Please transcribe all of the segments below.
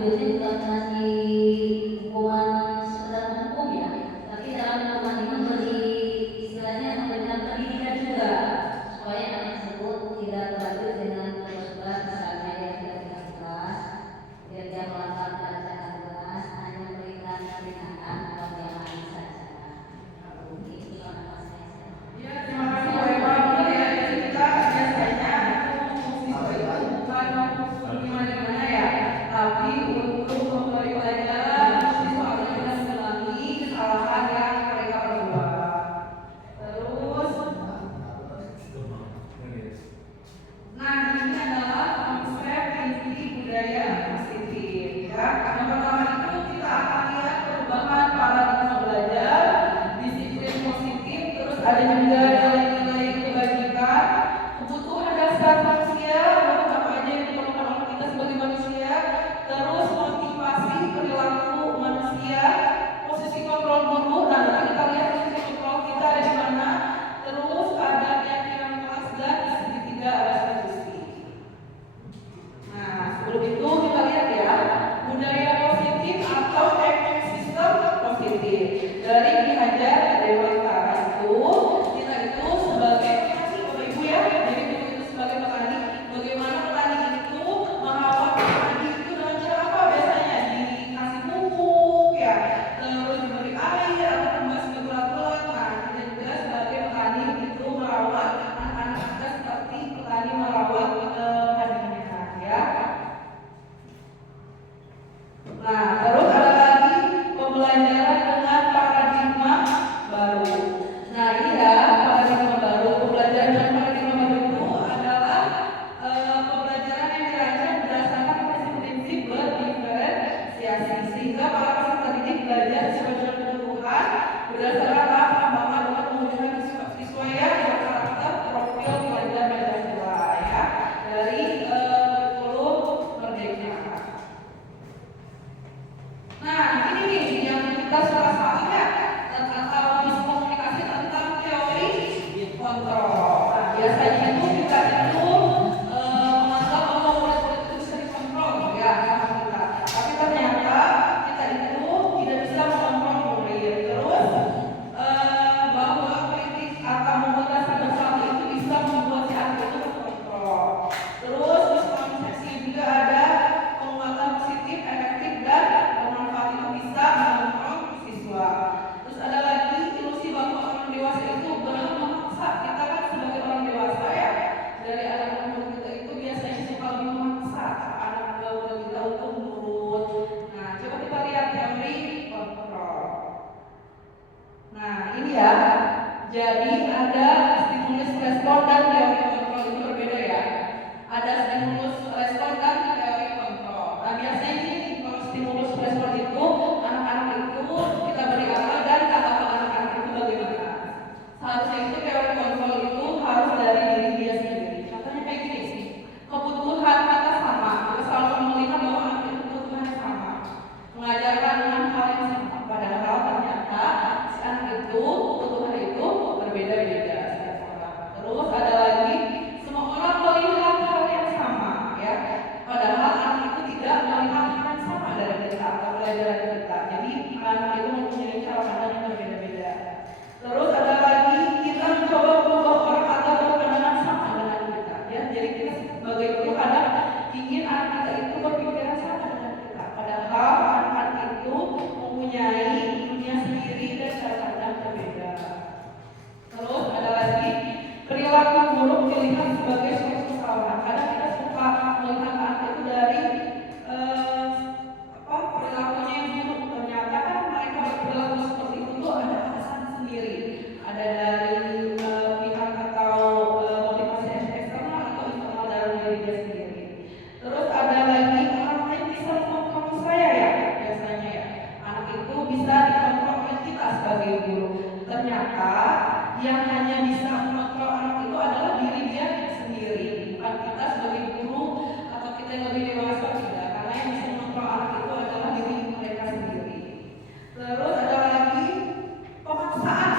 biasanya bukan ngasih hukuman sekedar hukum ya, tapi dalam hukuman itu beri istilahnya memberikan pendidikan juga supaya anak tersebut tidak berlanjut dengan terus-menerus misalnya yang tidak ikhlas, dia melanggar pelajaran kelas hanya memberikan peringatan atau yang lain saja. Itu soal saya. Ya, terima kasih Pak Ibu ya. Jadi kita biasanya siswa itu bukan gimana ya, tapi untuk memberi pelajaran siswa agar tidak mengulangi kesalahan yang mereka perbuat. Terus, nah ini adalah konsep inti budaya positif. Ya, yang pertama itu kita akan lihat perubahan paradigma belajar, disiplin positif, terus ada juga nilai-nilai kebajikan, kebutuhan dasar manusia, apa aja yang diperlukan oleh kita sebagai manusia, terus motivasi perilaku manusia, posisi kontrol guru. Nah, nanti kita lihat posisi kontrol kita ada di mana. Terus ada keyakinan kelas dan di segitiga ada statistik. Nah, sebelum itu kita lihat ya budaya positif atau ekosistem positif dari Ki Hajar Dewantara kita itu sebagai petani Bapak Ibu ya, jadi kita itu sebagai petani, bagaimana petani itu merawat padi itu dengan cara apa? Biasanya dikasih pupuk ya, terus diberi air atau membasmi bulat-bulat. Nah, kita juga sebagai petani itu merawat anak-anak kita seperti petani merawat padinya ya. Nah, terus ada lagi pembelajaran dengan paradigma baru. Nah, ini ya paradigma baru. Pembelajaran dengan paradigma baru itu adalah pembelajaran yang dirancang berdasarkan prinsip-prinsip berdiferensiasi sehingga para peserta didik belajar sesuai dengan kebutuhan berdasarkan tahap pengembangan dengan menggunakan siswa yang berkarakter profil pelajar Pancasila ya dari kurikulum Merdeka. Nah, ini nih yang kita suka ingat atau miskomunikasi tentang teori kontrol. Nah, biasanya itu kita itu menganggap bahwa murid-murid itu bisa dikontrol ya sama kita. Tapi ternyata kita itu tidak bisa mengontrol murid. Terus bahwa kritik atau membuat sesuatu itu bisa membuat si anak itu terkontrol. Terus miskomunikasi juga ada penguatan positif, efektif dan bermanfaat itu bisa mengontrol siswa. Terus ada lagi ilusi bahwa orang dewasa itu berhak memaksa. Kita kan sebagai orang dewasa ya, dari anak-anak muda kita itu biasanya suka lebih memaksa anak muda kita untuk nurut. Nah, coba kita lihat teori kontrol. Nah, ini ya. Jadi ada stimulus respon dan teori kontrol itu berbeda ya. Ada stimulus respon dan teori kontrol. Nah, biasanya ini kalau stimulus respon itu anak-anak itu kita beri apa dan tanggapan anak-anak itu bagaimana. Seharusnya itu teori kontrol itu harus dari diri dia sendiri. Contohnya kayak gini sih, kebutuhan kita sama, kita selalu melihat bahwa anak itu kebutuhannya sama, mengajarkan dengan hal yang sama, padahal ternyata si anak itu kebutuhan itu berbeda-beda setiap orang. Terus ada lagi semua orang melihat hal yang sama ya, padahal anak itu tidak melihat hal yang sama dari kita atau pelajaran kita. Jadi anak itu mempunyai cara pandang yang berbeda-beda. Terus ada lagi kita mencoba mengubah orang agar berpandangan sama dengan kita ya. Jadi kita sebagai guru kadang ingin anak kita itu berpikiran sama dengan kita, padahal anak-anak itu mempunyai dunia sendiri dan cara pandang berbeda. Terus ada lagi perilaku buruk dilihat sebagai suatu kesalahan. Kadang kita suka melihat anak itu dari perilakunya yang buruk. Ternyata kan mereka berperilaku seperti itu tuh ada alasan sendiri. Ada dari pihak atau motivasi eksternal atau internal dalam diri dia sendiri. Terus ada lagi orang lain bisa mengontrol saya ya biasanya ya. Anak itu bisa dikontrol oleh kita sebagai guru. Ternyata yang hanya bisa mengontrol anak itu adalah diri dia sendiri, bukan kita sebagai guru atau kita yang lebih dewasa tidak. Karena yang bisa mengontrol anak itu adalah diri mereka sendiri. Terus ada lagi pemaksaan.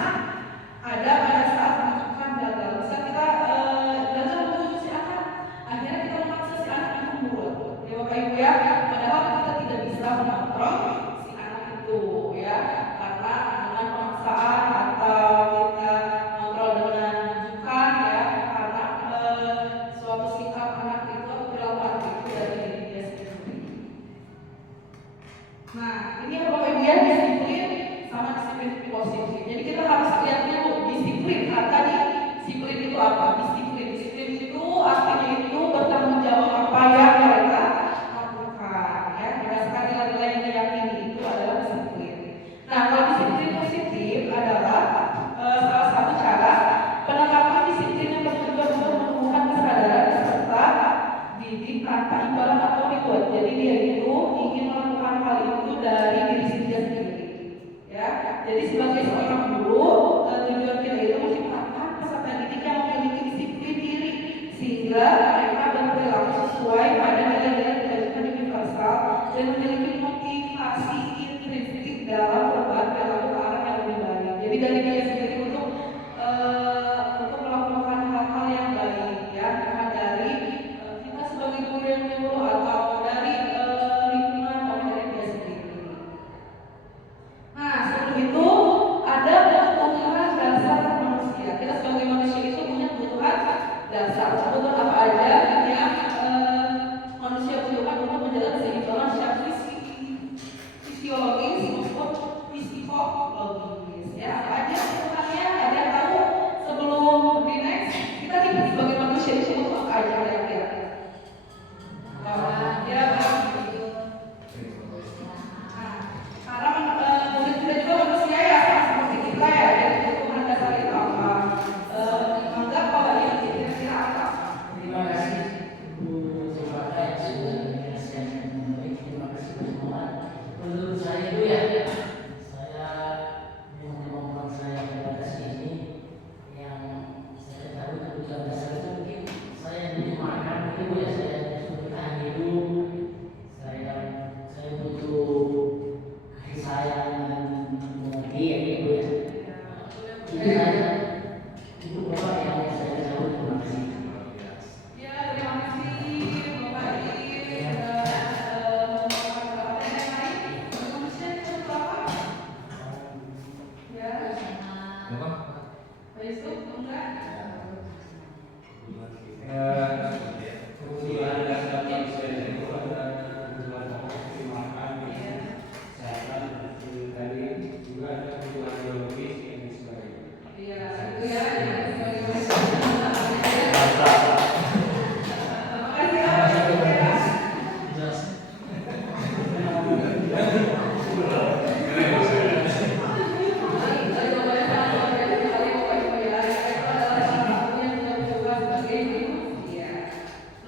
Ada pada saat menunjukkan gagal. Bisa kita gagal menuju si anak, akhirnya kita memaksa si anak untuk nurut. Ya Bapak Ibu ya, padahal kita tidak ya, disiplin sama disiplin positif. Jadi kita harus lihat dulu disiplin. Nah, tadi disiplin itu apa? Disiplin itu artinya itu bertanggung jawab apa yang mereka lakukan, ya, berdasarkan nilai-nilai yang diyakini itu adalah disiplin. Nah, kalau disiplin positif adalah salah satu cara penerapan disiplin yang bertujuan untuk menumbuhkan kesadaran serta didik tanpa imbalan atau reward. Jadi dia itu ingin melakukan hal itu dari diri sendiri, ya. Jadi sebagai seorang guru, tujuan kita itu menciptakan peserta didik yang memiliki disiplin diri sehingga mereka berperilaku sesuai pada nilai-nilai kebajikan universal dan memiliki motivasi intrinsik dalam perubahan perilaku ke arah yang lebih baik. Jadi dari dia sendiri untuk melakukan hal-hal yang baik, ya, bukan dari kita sebagai guru yang nyuruh atau dari lingkungan atau dari dia sendiri. Nah, sebelum itu ada kebutuhan dasar manusia. Kita sebagai manusia itu punya kebutuhan dasar. Kebutuhan apa aja yang manusia butuhkan untuk menjalani kehidupan secara fisiologis maupun psikologis. Ya, apa aja kebutuhannya? Ada yang tahu? Sebelum di next, kita lihat sebagai manusia itu butuh apa aja kira-kira? Ya, karena murid kita juga manusia ya, sama seperti kita ya. Jadi kebutuhan dasar itu apa? Anggap kalau yang kira-kira apa? Terima kasih Bu Sofata yang sudah menjelaskan dengan baik. Terima kasih semua. Menurut saya itu ya, saya menemukan saya pada sini yang saya tahu kebutuhan dasar itu mungkin saya butuh makan, mungkin Bu ya, saya butuh bertahan hidup, saya butuh kasih sayang dan mengerti ya Bu ya. Itu saja. Ibu Bapak yang saya tahu. Terima kasih. Ya, terima kasih Bapak Ibu. Manusia itu apa? Ya, Pak Yusuf enggak? Kebutuhan dasar manusia itu adalah kebutuhan seperti makan, kesehatan, tadi juga ada kebutuhan biologis yang sebagainya. Iya, itu ya.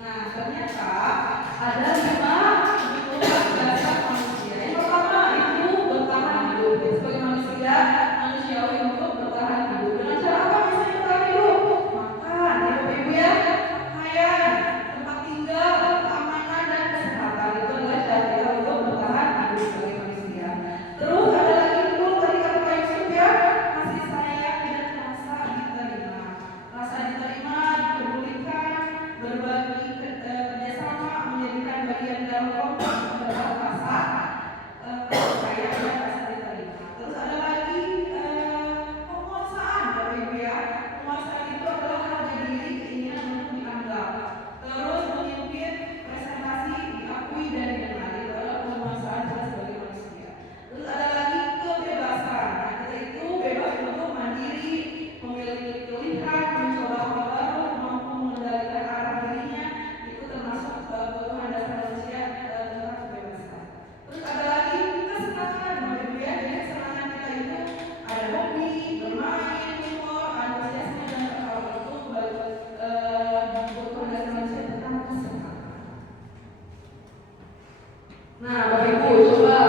Nah, ternyata ada 5 kebutuhan dasar manusia. Yang pertama itu bertahan hidup. Kita sebagai manusia, manusiawi untuk bertahan hidup. Dengan cara apa bisa bertahan hidup? Makan, ya Bapak Ibu ya. Pakaian, tempat tinggal, keamanan dan kesehatan itu adalah cara kita untuk bertahan hidup sebagai manusia. Terus ada lagi dulu tadi kata Pak Yusuf ya, kasih sayang dan rasa diterima. Rasa diterima, dipedulikan, berbagi kerjasama, menjadikan bagian dalam kelompok adalah rasa kasih sayang dan rasa diterima. Terus ada lagi penguasaan Bapak Ibu ya. Penguasaan itu adalah harga diri, keinginan untuk dianggap. Terus memimpin presentasi, diakui dan dikenali. Itu adalah penguasaan kita sebagai manusia. Terus ada lagi kebebasan. Nah, kita itu bebas untuk mandiri, memiliki pilihan, mencoba hal baru, mampu mengendalikan arah dirinya. Itu termasuk kebutuhan dasar manusia tentang kebebasan. Terus ada lagi kesenangan, Bapak Ibu ya. Jadi kesenangan kita itu ada hobi, bermain, humor, antusiasme dan hal itu kebutuhan dasar manusia tentang kesenangan. Nah, Bapak Ibu coba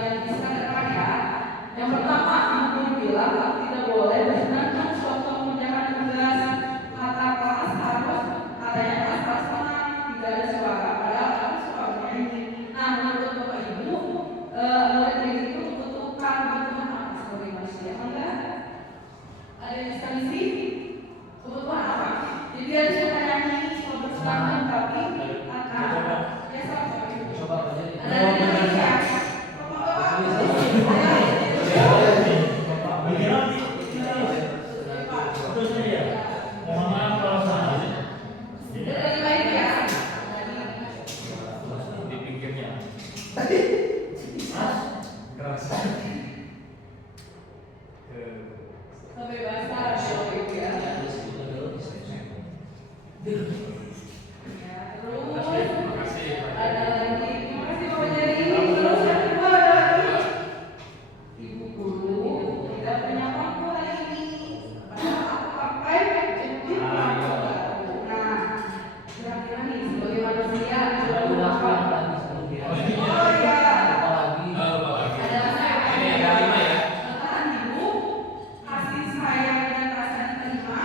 yang bisa depan ya. Yang pertama, Ibu bilang tidak boleh bersenang-senang suatu mengerjakan tugas mata kelas harus adanya kelas tenang, tidak ada suara. Padahal aku suka bernyanyi. Nah, menurut Bapak Ibu, murid itu membutuhkan kebutuhan apa sebagai manusia? Enggak? Ada yang bisa ngisi? Kebutuhan apa? Jadi dia suka nyanyi, suka bersenang-senang, tapi ya sama Bapak Ibu. Ada yang bisa ya? Mohon maaf kalau salah. Lebih baik ya. Di pinggirnya. Kebebasan Bapak Ibu ya. Ada lagi, terima kasih Bapak Jadi. Terus yang kedua ada lagi, Ibu Guru tidak punya waktu hari ini, padahal aku pakai jepit waktu baru. Nah, kira-kira nih sebagai manusia coba dulu apa? Oh iya, ada kata ibu, kasih sayang dan rasa diterima,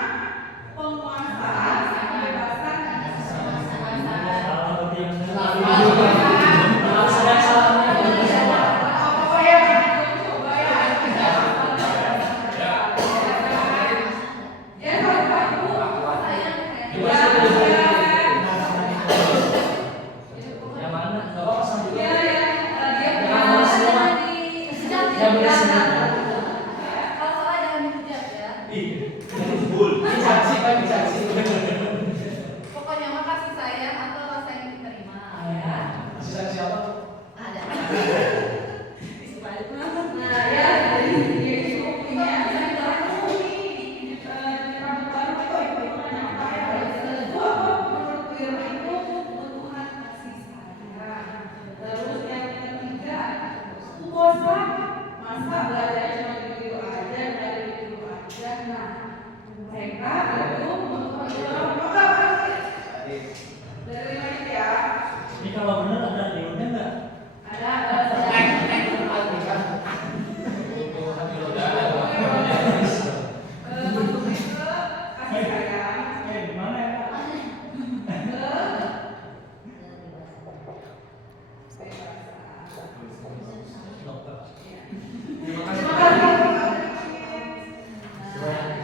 penguasaan, kebebasan, Pokoknya mah kasih sayang atau rasa yang diterima ya. nah ya, jadi dia itu punya baru nih, rambut baru itu hitungan apa ya? Itu apa? Menurut Wirma itu kebutuhan kasih sayang. Terus yang ketiga, bosan, masa belajar cuma gitu aja, dari gitu aja. Nah, mereka itu kebutuhan apa lagi? Dari mana ya? Ini kalau benar ada dealnya nggak? Ada kasih sayang. Gimana ya? Terima kasih.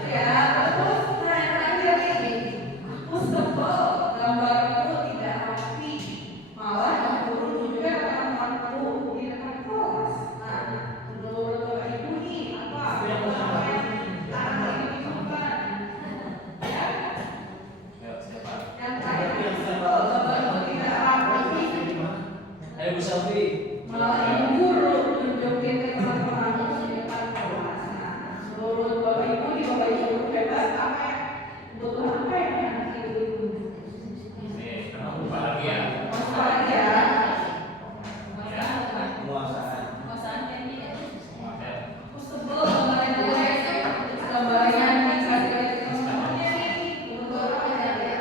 Ya, terus yang terakhir nih, aku sebel gambarku tidak rapi, malah disuruh juga teman-temanku di depan kelas. Nah, menurut Bapak Ibu nih apa? Yang ini bukan? Ya, yang terakhir sebel gambarku tidak rapi. Ayo Bu Selfie. Malah ibu guru tunjukin ke teman-teman di depan kelas. Nah, menurut Bapak Ibu nih, Bapak Ibu bebas apa ya? Kebutuhan apa yang anak ibu itu? Mas lagi ya? Aku sebel gambarnya dikasih ke teman-temannya nih. Menurut Bapak aja ya?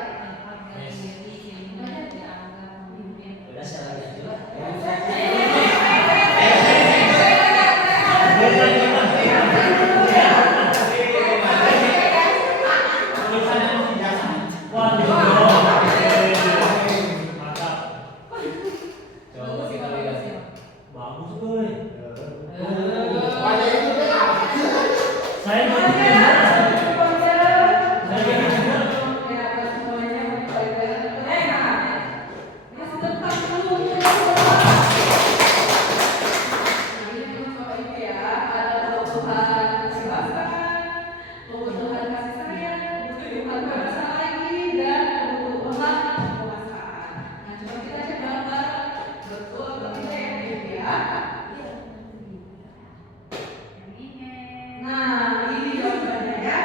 Udah saya lagi aja. Bagus boy. Saya Nah, ini jawabannya ya.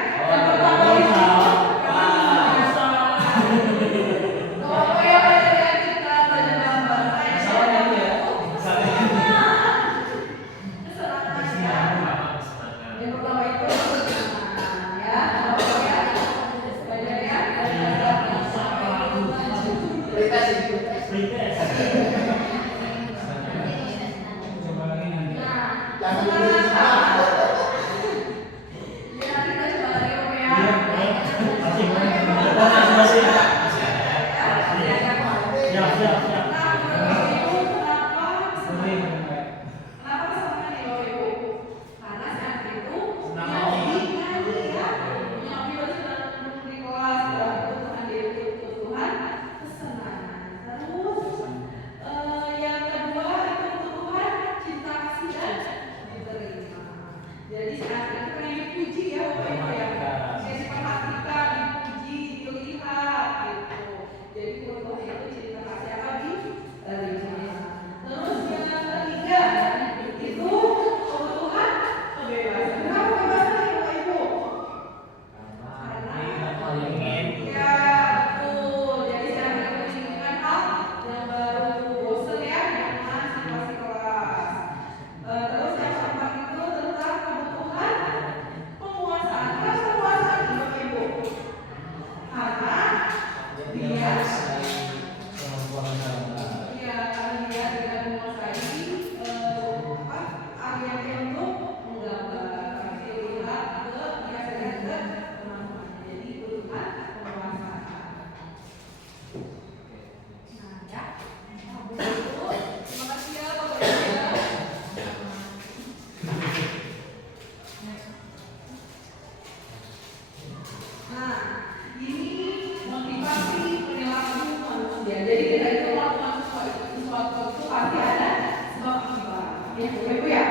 pasti ada sebab akibat. Ya, Ibu ya.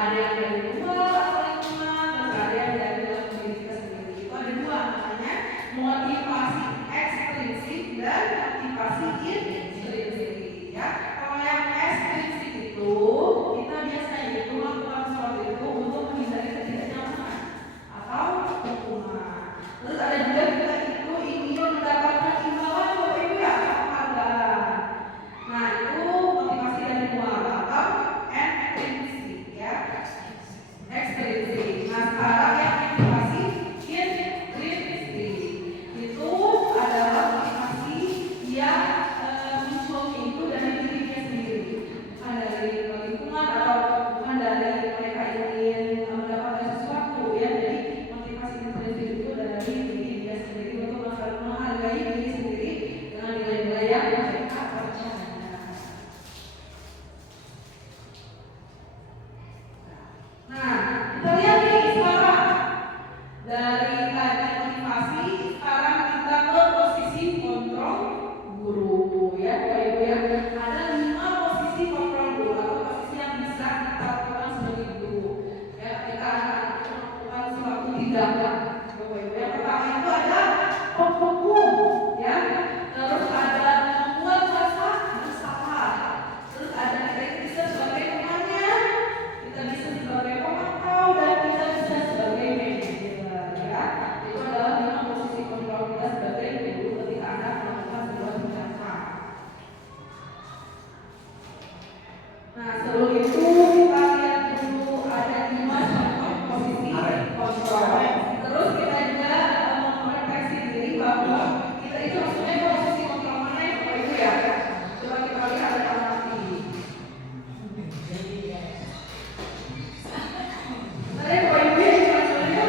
Ada yang dari luar, terus ada yang dari dalam diri kita sendiri. Itu ada dua namanya motivasi ekstrinsik dan motivasi intrinsik. Ya, kalau yang ekstrinsik itu kita biasanya itu melakukan sesuatu itu untuk menghindari ketidaknyamanan atau hukuman. Terus ada juga kita itu ingin mendapatkan imbalan Bapak Ibu ya, penghargaan. Nah itu motivasi dari luar atau ekstrinsik ya, ekstrinsik. Nah sekarang yang motivasi intrinsik itu adalah motivasi yang munculnya itu dari dirinya sendiri, bukan dari lingkungan atau bukan dari mereka ingin mendapatkan sesuatu ya. Jadi motivasi intrinsik itu dari diri dia sendiri untuk menghargai diri sendiri dengan nilai-nilai yang mereka percaya. Nah, kita lihat nih sekarang dari tadi motivasi, sekarang kita ke posisi kontrol guru ya, Bapak Ibu ya. Ada 5 posisi kontrol guru atau posisi yang bisa kita lakukan sebagai guru. Ya, kita akan melakukan suatu tindakan. Bapak Ibu, yang pertama itu ada penghukum, ya. Terus ada membuat rasa bersalah. Terus ada kita bisa sebagai temannya, kita bisa sebagai pemantau, dan kita bisa sebagai manajer, ya. Itu adalah 5 posisi kontrol kita sebagai guru ketika Anda melakukan sebuah tindakan. Nah, sebelum itu kita lihat dulu ada 5 contoh posisi kontrol. Terus kita juga merefleksi diri bahwa kita itu maksudnya posisi kontrol mana yang Bapak Ibu ya. Coba kita lihat ada nanti. Ada Bapak Ibu ya, coba lihat.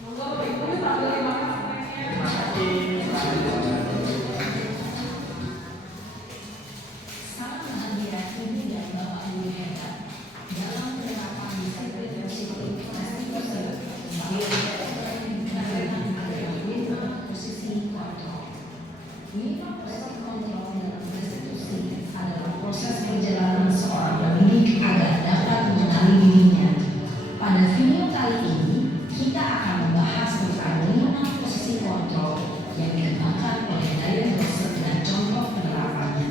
Monggo Bapak Ibu sambil makan snacknya. Sangat bahagia ini dan Bapak Ibu hebat dalam penerapan disiplin psikoedukasi tersebut. Ada 5 posisi kontrol. 5 posisi kontrol dalam institusi adalah proses perjalanan seorang pendidik agar dapat mengenali dirinya. Pada video kali ini kita akan membahas tentang 5 posisi kontrol yang dikembangkan oleh Diane Rosen dan contoh penerapannya.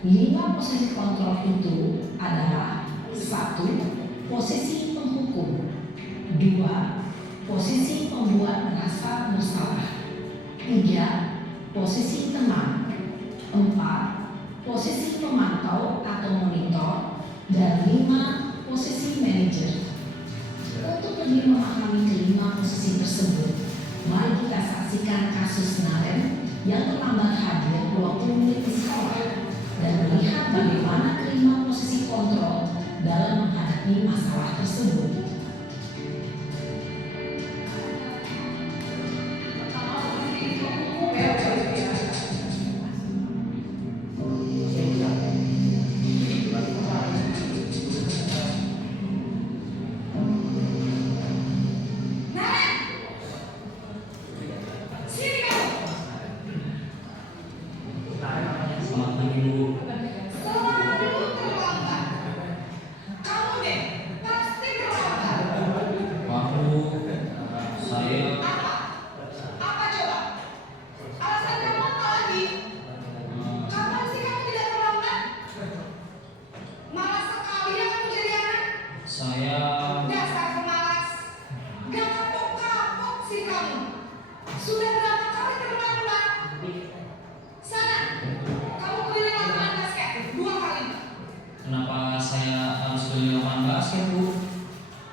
5 posisi kontrol itu adalah 1. Posisi penghukum. 2. Posisi pembuat rasa bersalah. 3. Posisi teman. 4. Posisi pemantau atau monitor. Dan 5. Posisi manajer. Untuk lebih memahami kelima posisi tersebut, mari kita saksikan kasus Naren yang terlambat hadir 20 menit di sekolah dan melihat bagaimana kelima posisi kontrol dalam menghadapi masalah tersebut. Pertama posisi penghukum ya, Bapak Ibu ya. Selamat pagi Bu. Selalu terlambat. Kamu deh, pasti terlambat. Maaf Bu, saya Apa? Apa coba? Alasan kamu apa lagi? Kapan sih kamu tidak terlambat? Malas sekali ya kamu jadi anak. saya Dasar pemalas. Gak kapok-kapok sih kamu. Sudah berapa kali terlambat? Sana, kamu keliling lapangan basket 2 kali. kenapa saya harus beli lapangan basket Bu?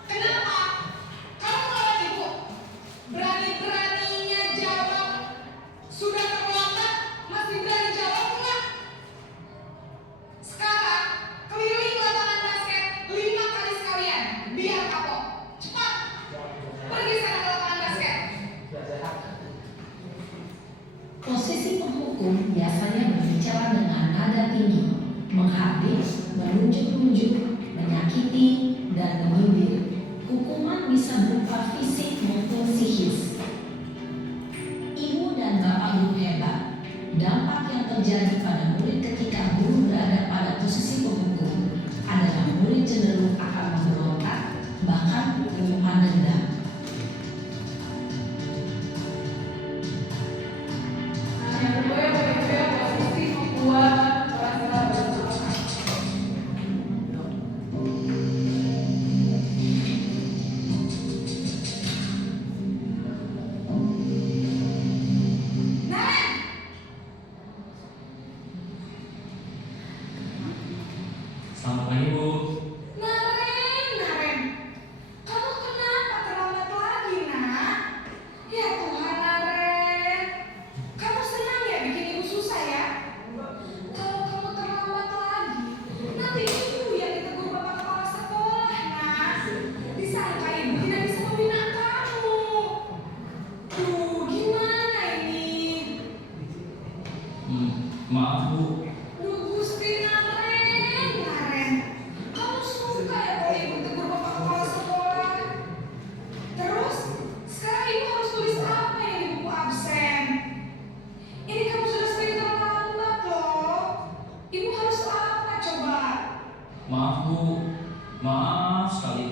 Kenapa? Kamu malah ibu. Berani-beraninya jawab. Sudah terlambat, masih berani jawab enggak? Sekarang, keliling lapangan basket 5 kali sekalian. Biar kapok. Cepat. Pergi sana ke lapangan basket. Posisi penghukum biasanya berbicara dengan nada tinggi, menghardik, menunjuk-nunjuk, menyakiti, dan menyindir. Hukuman bisa berupa fisik maupun psikis. Ibu dan bapak guru hebat. Dampak yang terjadi pada murid ketika guru berada pada posisi penghukum adalah murid cenderung akan memberontak, bahkan menyimpan dendam. Yang kedua posisi membuat rasa bersalah. Selamat pagi Bu. Naren, kamu kenapa terlambat lagi, nak? Ya Tuhan, Naren, kamu senang ya bikin ibu susah ya? Kalau kamu terlambat lagi, nanti ibu yang ditegur bapak kepala sekolah, nak. Disangka ibu tidak bisa membina kamu. Duh, gimana ini? Maaf Bu. Duh, Gusti Naren, kamu suka ya kalau ibu tegur bapak kepala sekolah? Terus, sekarang ibu harus tulis apa yang di buku absen? Ini kamu sudah sering terlambat loh. Ibu harus apa coba? Maaf Bu. Maaf sekali.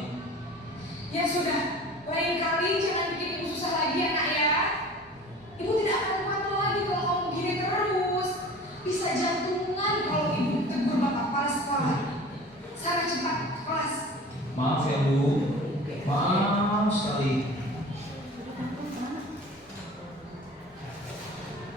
Ya sudah, lain kali jangan bikin ibu susah lagi ya nak ya. Ibu tidak akan kuat lagi kalau kamu begini terus. Bisa jantungan kalau ibu tegur bapak kepala sekolah. Sana cepat ke kelas. Maaf ya Bu. Maaf sekali.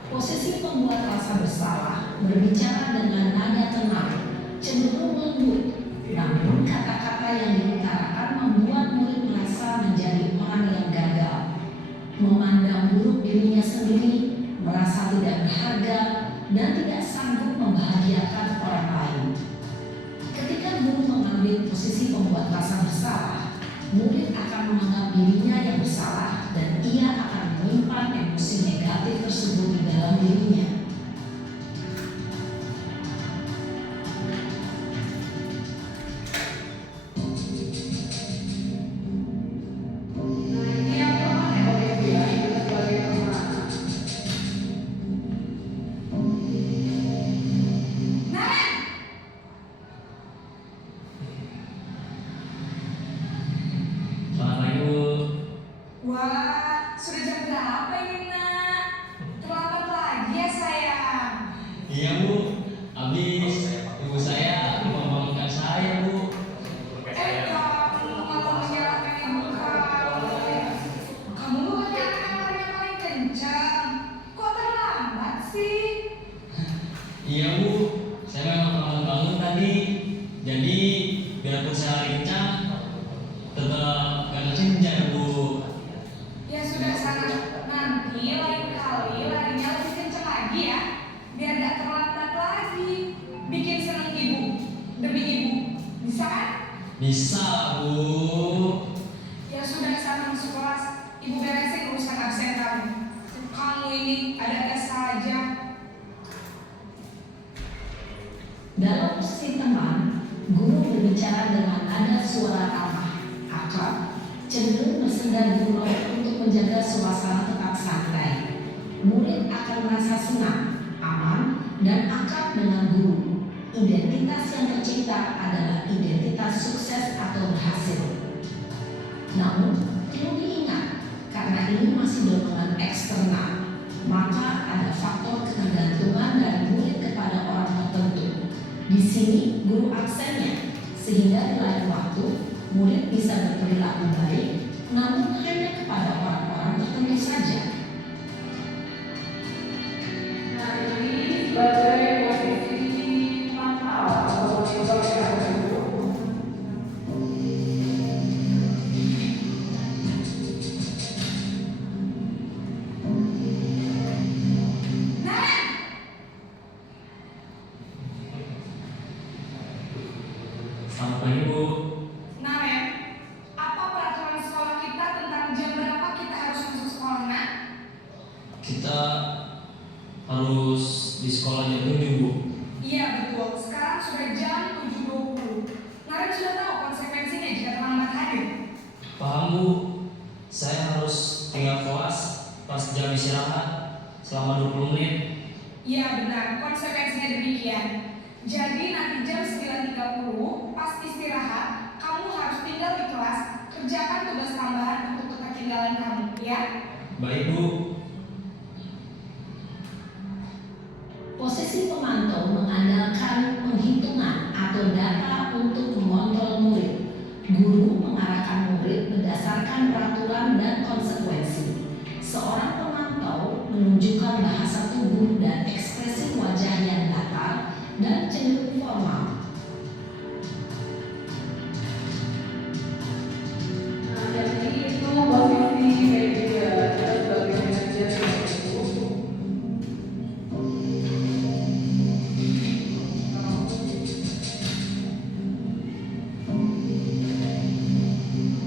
Posisi pembuat rasa bersalah berbicara dengan nada tenang, cenderung lembut, namun kata-kata yang diutarakan membuat murid merasa menjadi orang yang gagal, memandang buruk dirinya sendiri, merasa tidak berharga, dan tidak sanggup membahagiakan orang lain. Ketika guru mengambil posisi pembuat rasa bersalah, murid akan menganggap dirinya yang bersalah dan ia akan menyimpan emosi negatif tersebut di dalam dirinya. Ini yang pertama ya Bapak Ibu ya, itu sebagai teman. Naren, Selamat pagi Bu. wah, sudah jam berapa ini nak? Terlambat lagi ya sayang. Iya Bu. Habis ibu saya membangunkan saya Bu. Kamu malah menyalahkan ibu kamu. Kamu bukannya anak yang paling kencang. Kok terlambat sih? Iya Bu. Saya memang terlambat bangun tadi. Jadi biarpun saya lari kencang, tetap gak kencang Bu. Ya sudah sana, nanti lain kali larinya lebih kencang lagi ya, biar gak terlambat lagi. Bikin seneng ibu, demi ibu, bisa kan? Bisa Bu. Ya sudah sana masuk kelas, ibu beresin urusan absen kamu. Kamu ini ada-ada saja. Dalam posisi teman, guru berbicara dengan nada suara ramah, akrab, cenderung bersenda gurau untuk menjaga suasana tetap santai. Murid akan merasa senang, aman, dan akrab dengan guru. Identitas yang tercipta adalah identitas sukses atau berhasil. Namun, perlu diingat, karena ini masih dorongan eksternal, maka ada faktor ketergantungan dari murid kepada orang tertentu. Di sini guru absennya, sehingga di lain waktu murid bisa berperilaku baik, namun hanya kepada orang-orang tertentu saja. Nah ini sebagai posisi pantau atau monitor ya Bapak Ibu. Naren, Selamat pagi Bu. Naren, apa peraturan sekolah kita tentang jam berapa kita harus masuk sekolah nak? Kita harus di sekolah jam 7, Bu. Iya betul, sekarang sudah jam 7.20. Naren sudah tahu konsekuensinya jika terlambat hadir. Paham, Bu. Saya harus tinggal kelas pas jam istirahat selama 20 menit. Iya benar, konsekuensinya demikian. Jadi nanti jam 9.30 pas istirahat, kamu harus tinggal di kelas, kerjakan tugas tambahan untuk ketertinggalan kamu, ya? Baik, Bu. Posisi pemantau mengandalkan penghitungan atau data untuk mengontrol murid. Guru mengarahkan murid berdasarkan peraturan dan konsekuensi. Seorang pemantau menunjukkan bahasa tubuh dan ekspresi wajah yang datar dan cenderung formal. Nah, jadi itu posisi media sebagai manajer itu.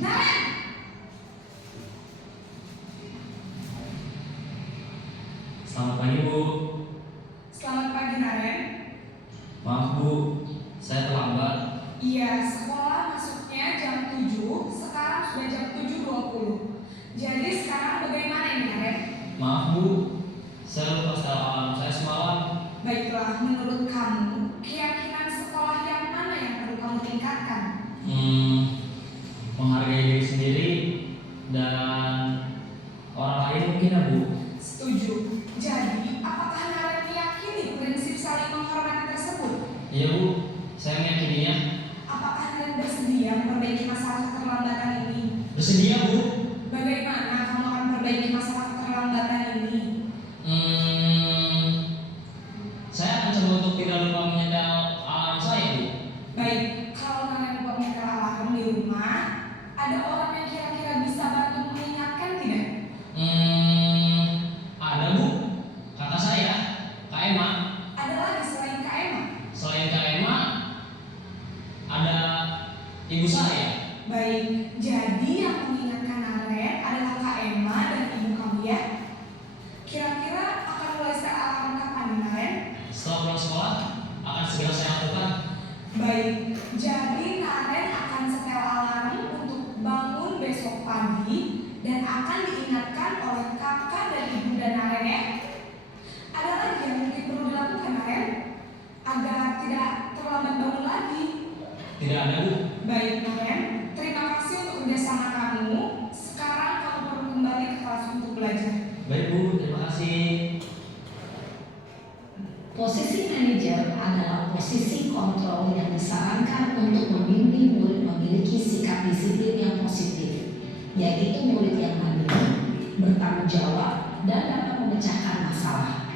Naren! Selamat pagi, Bu. Selamat pagi Naren. Maaf, Bu. Saya terlambat. Iya, sekolah masuknya jam 7, sekarang sudah jam 7.20. Jadi sekarang bagaimana ini Naren? Maaf, Bu. Saya lupa setel alarm saya semalam. Baiklah, menurut kamu, keyakinan sekolah yang mana yang perlu kamu tingkatkan? Menghargai diri sendiri dan orang lain mungkin, ya, Bu. Setuju. Jadi, apakah Naren meyakini prinsip saling menghormati tersebut? Iya, Bu. Saya meyakininya. Apakah Naren bersedia memperbaiki masalah keterlambatan ini? Bersedia, Bu. Bagaimana kamu akan memperbaiki masalah keterlambatan ini? Saya akan coba untuk tidak lupa menyetel alarm saya, Bu. Baik, kalau Naren buat nyetel alarm di rumah, ada orang yang kira-kira bisa bantu mengingatkan tidak? Ada, Bu. Kakak saya, Kak Emma. Ada lagi selain Kak Emma? Selain Kak Emma, ada ibu saya. Baik, jadi yang mengingatkan Naren adalah Kak Emma dan ibu kamu ya? Kira-kira akan mulai setel alarm kapan nih Naren? Setelah pulang sekolah, akan segera saya lakukan. Baik, jadi Naren akan setel alarm untuk bangun besok pagi dan akan diingatkan oleh kakak dan ibunda Naren ya. Ada lagi yang mungkin perlu dilakukan Naren agar tidak terlambat bangun lagi. Tidak ada, Bu. Baik Naren, terima kasih untuk kerjasama kamu. Sekarang kamu perlu kembali ke kelas untuk belajar. Baik, Bu. Terima kasih. Posisi manajer adalah posisi kontrol yang disarankan untuk membimbing murid memiliki sikap disiplin yang positif, yaitu murid yang mandiri, bertanggung jawab, dan dapat memecahkan masalah.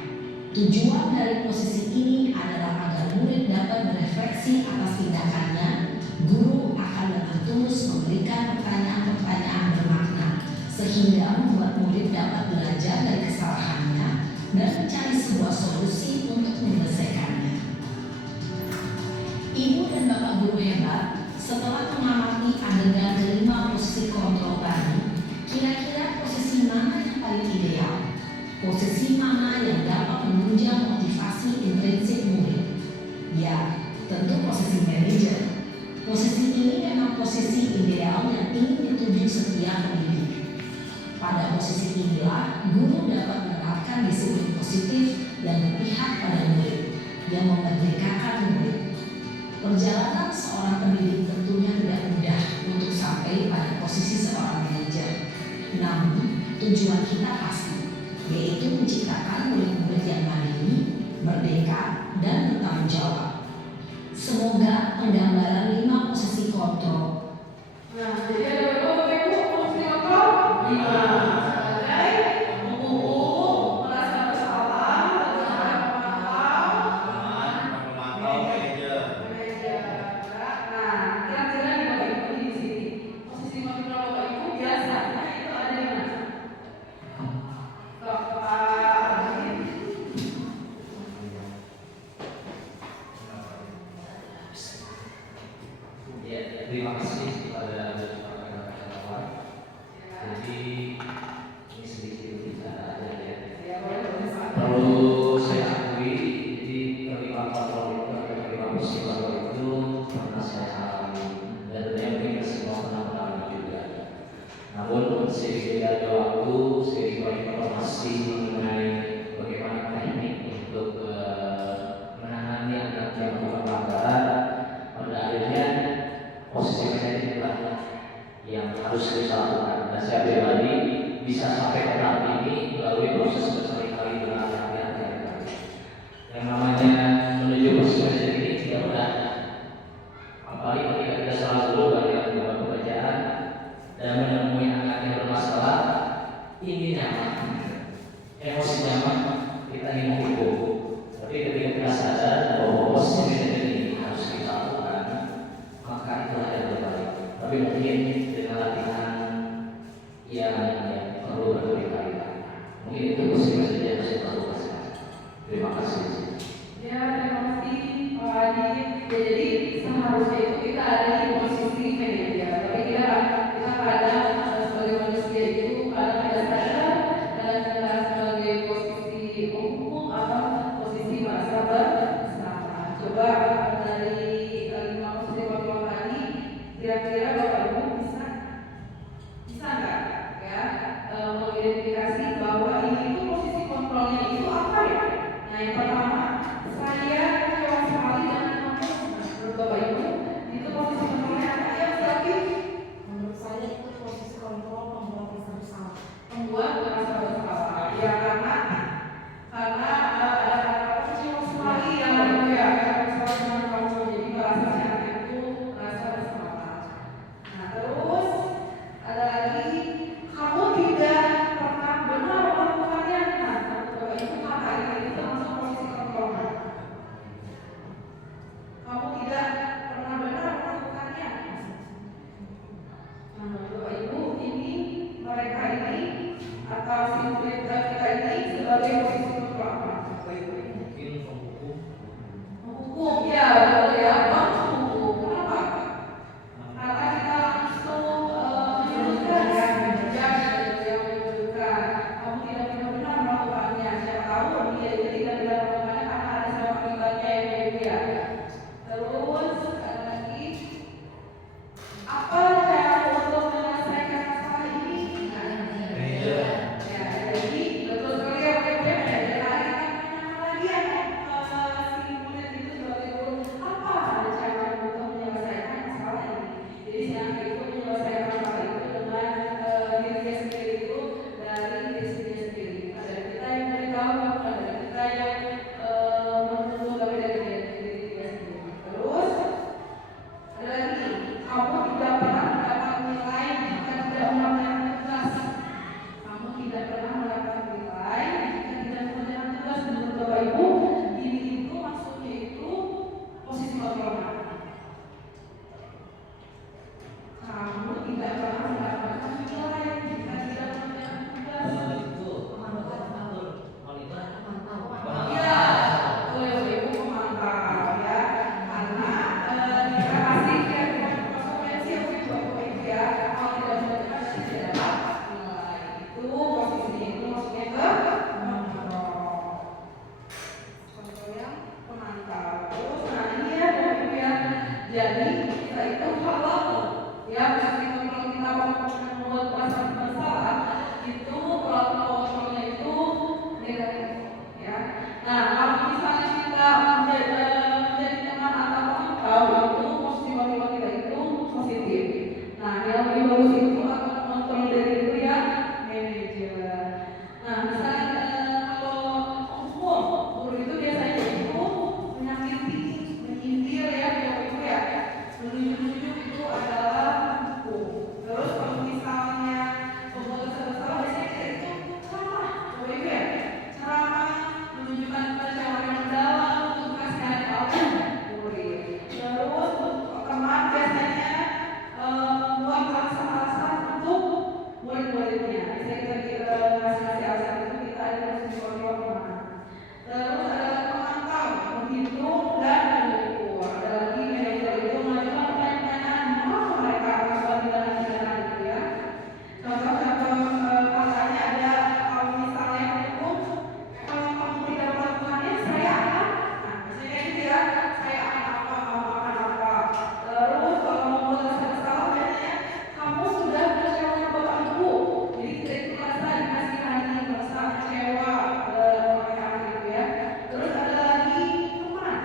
Tujuan dari posisi ini adalah agar murid dapat berefleksi atas tindakannya. Guru akan dengan tulus memberikan pertanyaan-pertanyaan bermakna, sehingga membuat murid dapat belajar dari kesalahannya dan mencari sebuah solusi untuk menyelesaikannya. Ibu dan bapak guru hebat, setelah mengamati adegan kelima posisi kontrol tadi, kira-kira posisi mana yang paling ideal? Posisi mana yang dapat menunjang motivasi intrinsik murid? Ya, tentu posisi manajer. Posisi ini memang posisi ideal yang ingin dituju setiap pendidik. Pada posisi inilah, guru dapat menerapkan disiplin positif yang berpihak pada murid, yang memerdekakan murid. Perjalanan seorang pendidik tentunya tidak mudah untuk sampai pada posisi seorang manajer. Namun, tujuan kita pasti, yaitu menciptakan murid-murid yang mandiri, merdeka, dan bertanggung jawab. Semoga penggambaran 5 posisi kontrol. Nah, jadi ada berapa Bapak Ibu posisi kontrol? 5. Sebagai pembuku, merasa bersalah, bersalah pemantau, manajer. Nah, kira-kira nih Bapak Ibu di sini posisi kontrol Bapak Ibu biasanya itu ada di mana? Ya, terima kasih kepada rekan-rekan wartawan. Jadi ini sedikit berbicara aja ya. Ya, boleh Pak. Perlu Nah, yang pertama, saya kecewa sekali dengan kamu, menurut Bapak Ibu, itu posisi kontrolnya apa ya, tapi Menurut saya itu posisi kontrol membuat rasa bersalah. membuat merasa bersalah. Ya karena ada kata kecewa sekali yang ya kecewa dengan kamu, jadi merasa saat itu merasa bersalah. Nah, terus ada lagi, kamu tidak pernah benar melakukannya. Nah, Bapak Ibu kata ini termasuk posisi kontrol. Kamu tidak pernah benar melakukannya. Nah, Bapak Ibu, ini mereka ini atau si kita ini sebagai posisi kontrol apa? Bapak Ibu? Mungkin penghukum. Hukum ya, betul ya, hukum. Kenapa? Karena kita langsung menyebutkan ya, yang menyebutkan kamu tidak benar-benar melakukannya. Siapa tahu dia itu tidak benar melakukannya karena ada sebab akibatnya yang dia. Terus ada lagi, apa cara untuk menyelesaikan masalah ini? Iya. Ya, jadi betul sekali ya, Bapak Ibu. Jadi lagi ya, si murid itu sebagai guru, apa ada cara untuk menyelesaikan masalah ini? Jadi si anak itu menyelesaikan masalah itu dengan dirinya sendiri itu dari diri sendiri. Ada kita yang beritahu, ada kita yang menuntut tapi dari diri kita sendiri. Terus ada lagi, kamu tidak pernah mendapat nilai jika tidak melakukan tugas. Kamu tidak pernah melakukan nilai jika tidak mengerjakan tugas. Menurut Bapak Ibu, ini itu maksudnya itu posisi kontrol. Kamu tidak pernah mendapatkan nilai jika tidak mengerjakan tugas. Itu wanita. Ya, oleh Ibu memantau ya, karena jika masih tidak konsekuensi untuk Bapak Ibu ya, kalau tidak mendapatkan tidak dapat nilai. Itu posisinya itu maksudnya ke kontrol. Kontrol yang pemantau. Terus nah ini ya Bapak Ibu ya, jadi kita itu kalau ya posisi kontrol kita membuat perasaan bersalah itu kalau kontrolnya itu negatif ya. Nah, kalau misalnya kita menjadi teman atau pemantau itu posisi kontrol kita itu positif. Nah, yang lebih bagus itu akan kontrol dari itu ya manajer. Nah, misalnya kalau hukum guru itu biasanya itu menyakiti, menyindir ya Bapak Ibu ya. Menunjuk-nunjuk itu adalah hukum. Terus kalau misalnya pembuat bersalah biasanya kita itu ceramah Bapak Ibu ya. Ceramah menunjukkan kecewaan yang mendalam untuk kasihan kaum murid. Terus teman biasanya membuat alasan-alasan untuk murid-muridnya. Biasanya kita ngasih alasan itu kita ada posisi kontrol teman. Terus ada pemantau, menghitung dan mengukur. Ada lagi manajer itu mengajukan pertanyaan mengapa mereka melakukan tindakan-tindakan itu ya. Contoh-contoh katanya ada kalau misalnya hukum, kalau kamu tidak melakukannya saya akan, nah biasanya gitu ya, saya akan apa, kamu akan apa. Terus kalau membuat rasa bersalah biasanya kamu sudah mengecewakan Bapak Ibu, jadi kita itu merasa dikasihani, merasa kecewa mereka gitu ya. Terus ada lagi teman,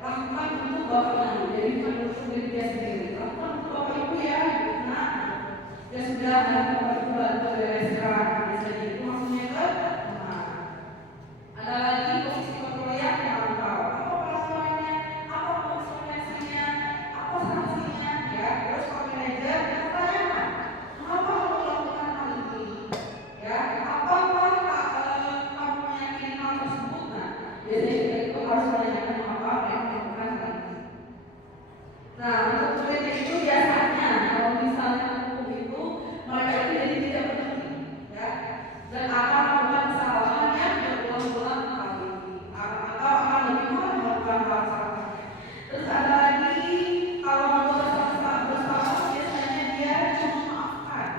lakukan untuk Bapak Ibu, jadi bukan untuk sendiri dia sendiri, lakukan untuk Bapak Ibu ya. Nah, ya sudah Bapak Ibu bantu bereskan, biasanya itu maksudnya ke teman. Ada lagi posisi kontrol yang memantau. Apa peraturannya? Apa konsekuensinya? Apa sanksinya? Ya, terus kalau manajer pertanyakan, mengapa kamu melakukan hal ini? Ya, apakah kamu meyakini hal tersebut? Nah, biasanya kita itu harus menanyakan mengapa mereka melakukan hal ini. Nah, untuk muridnya itu biasanya kalau misalnya hukum itu mereka itu jadi tidak peduli, ya, dan akan melakukan kesalahan yang berulang-ulang kali, atau akan lebih mahal melakukan hal sama. Terus ada lagi kalau membuat rasa bersalah biasanya dia cuma memaafkan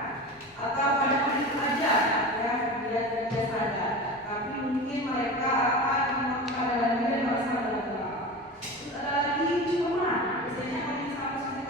atau kadang-kadang aja, ya, dia sadar, tapi mungkin mereka akan melakukan dan merasa bersalah. Terus ada lagi teman, biasanya kalau misalnya posisi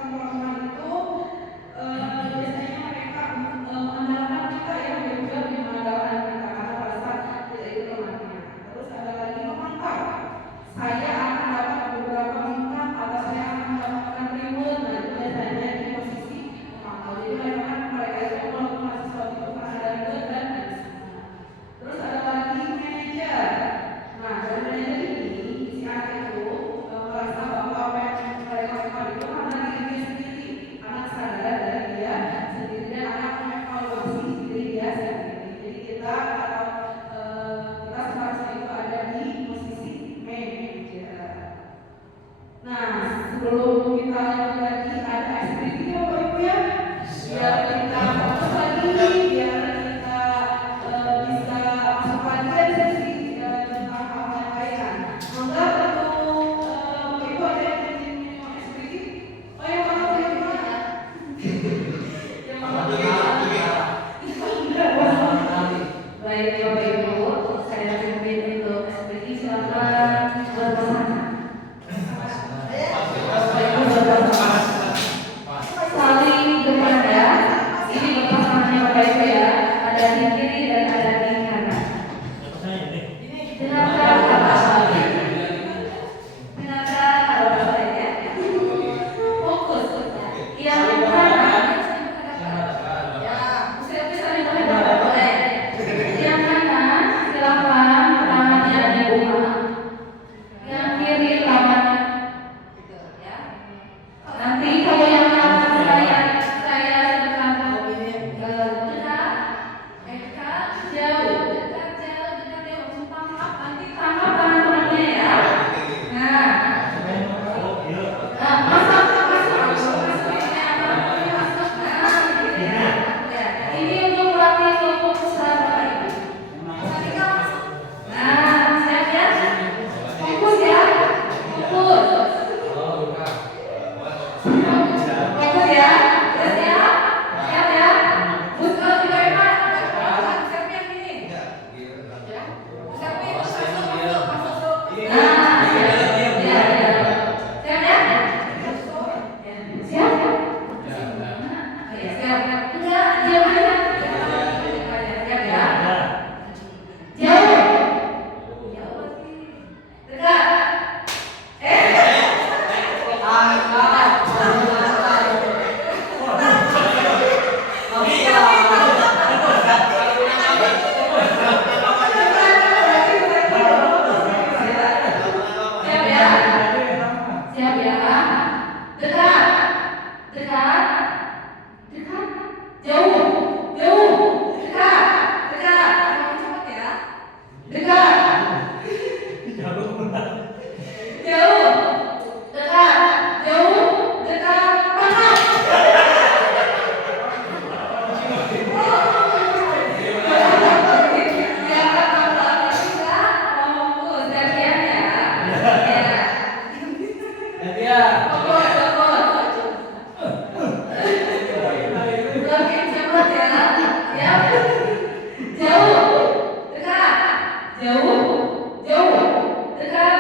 jauh, dekat,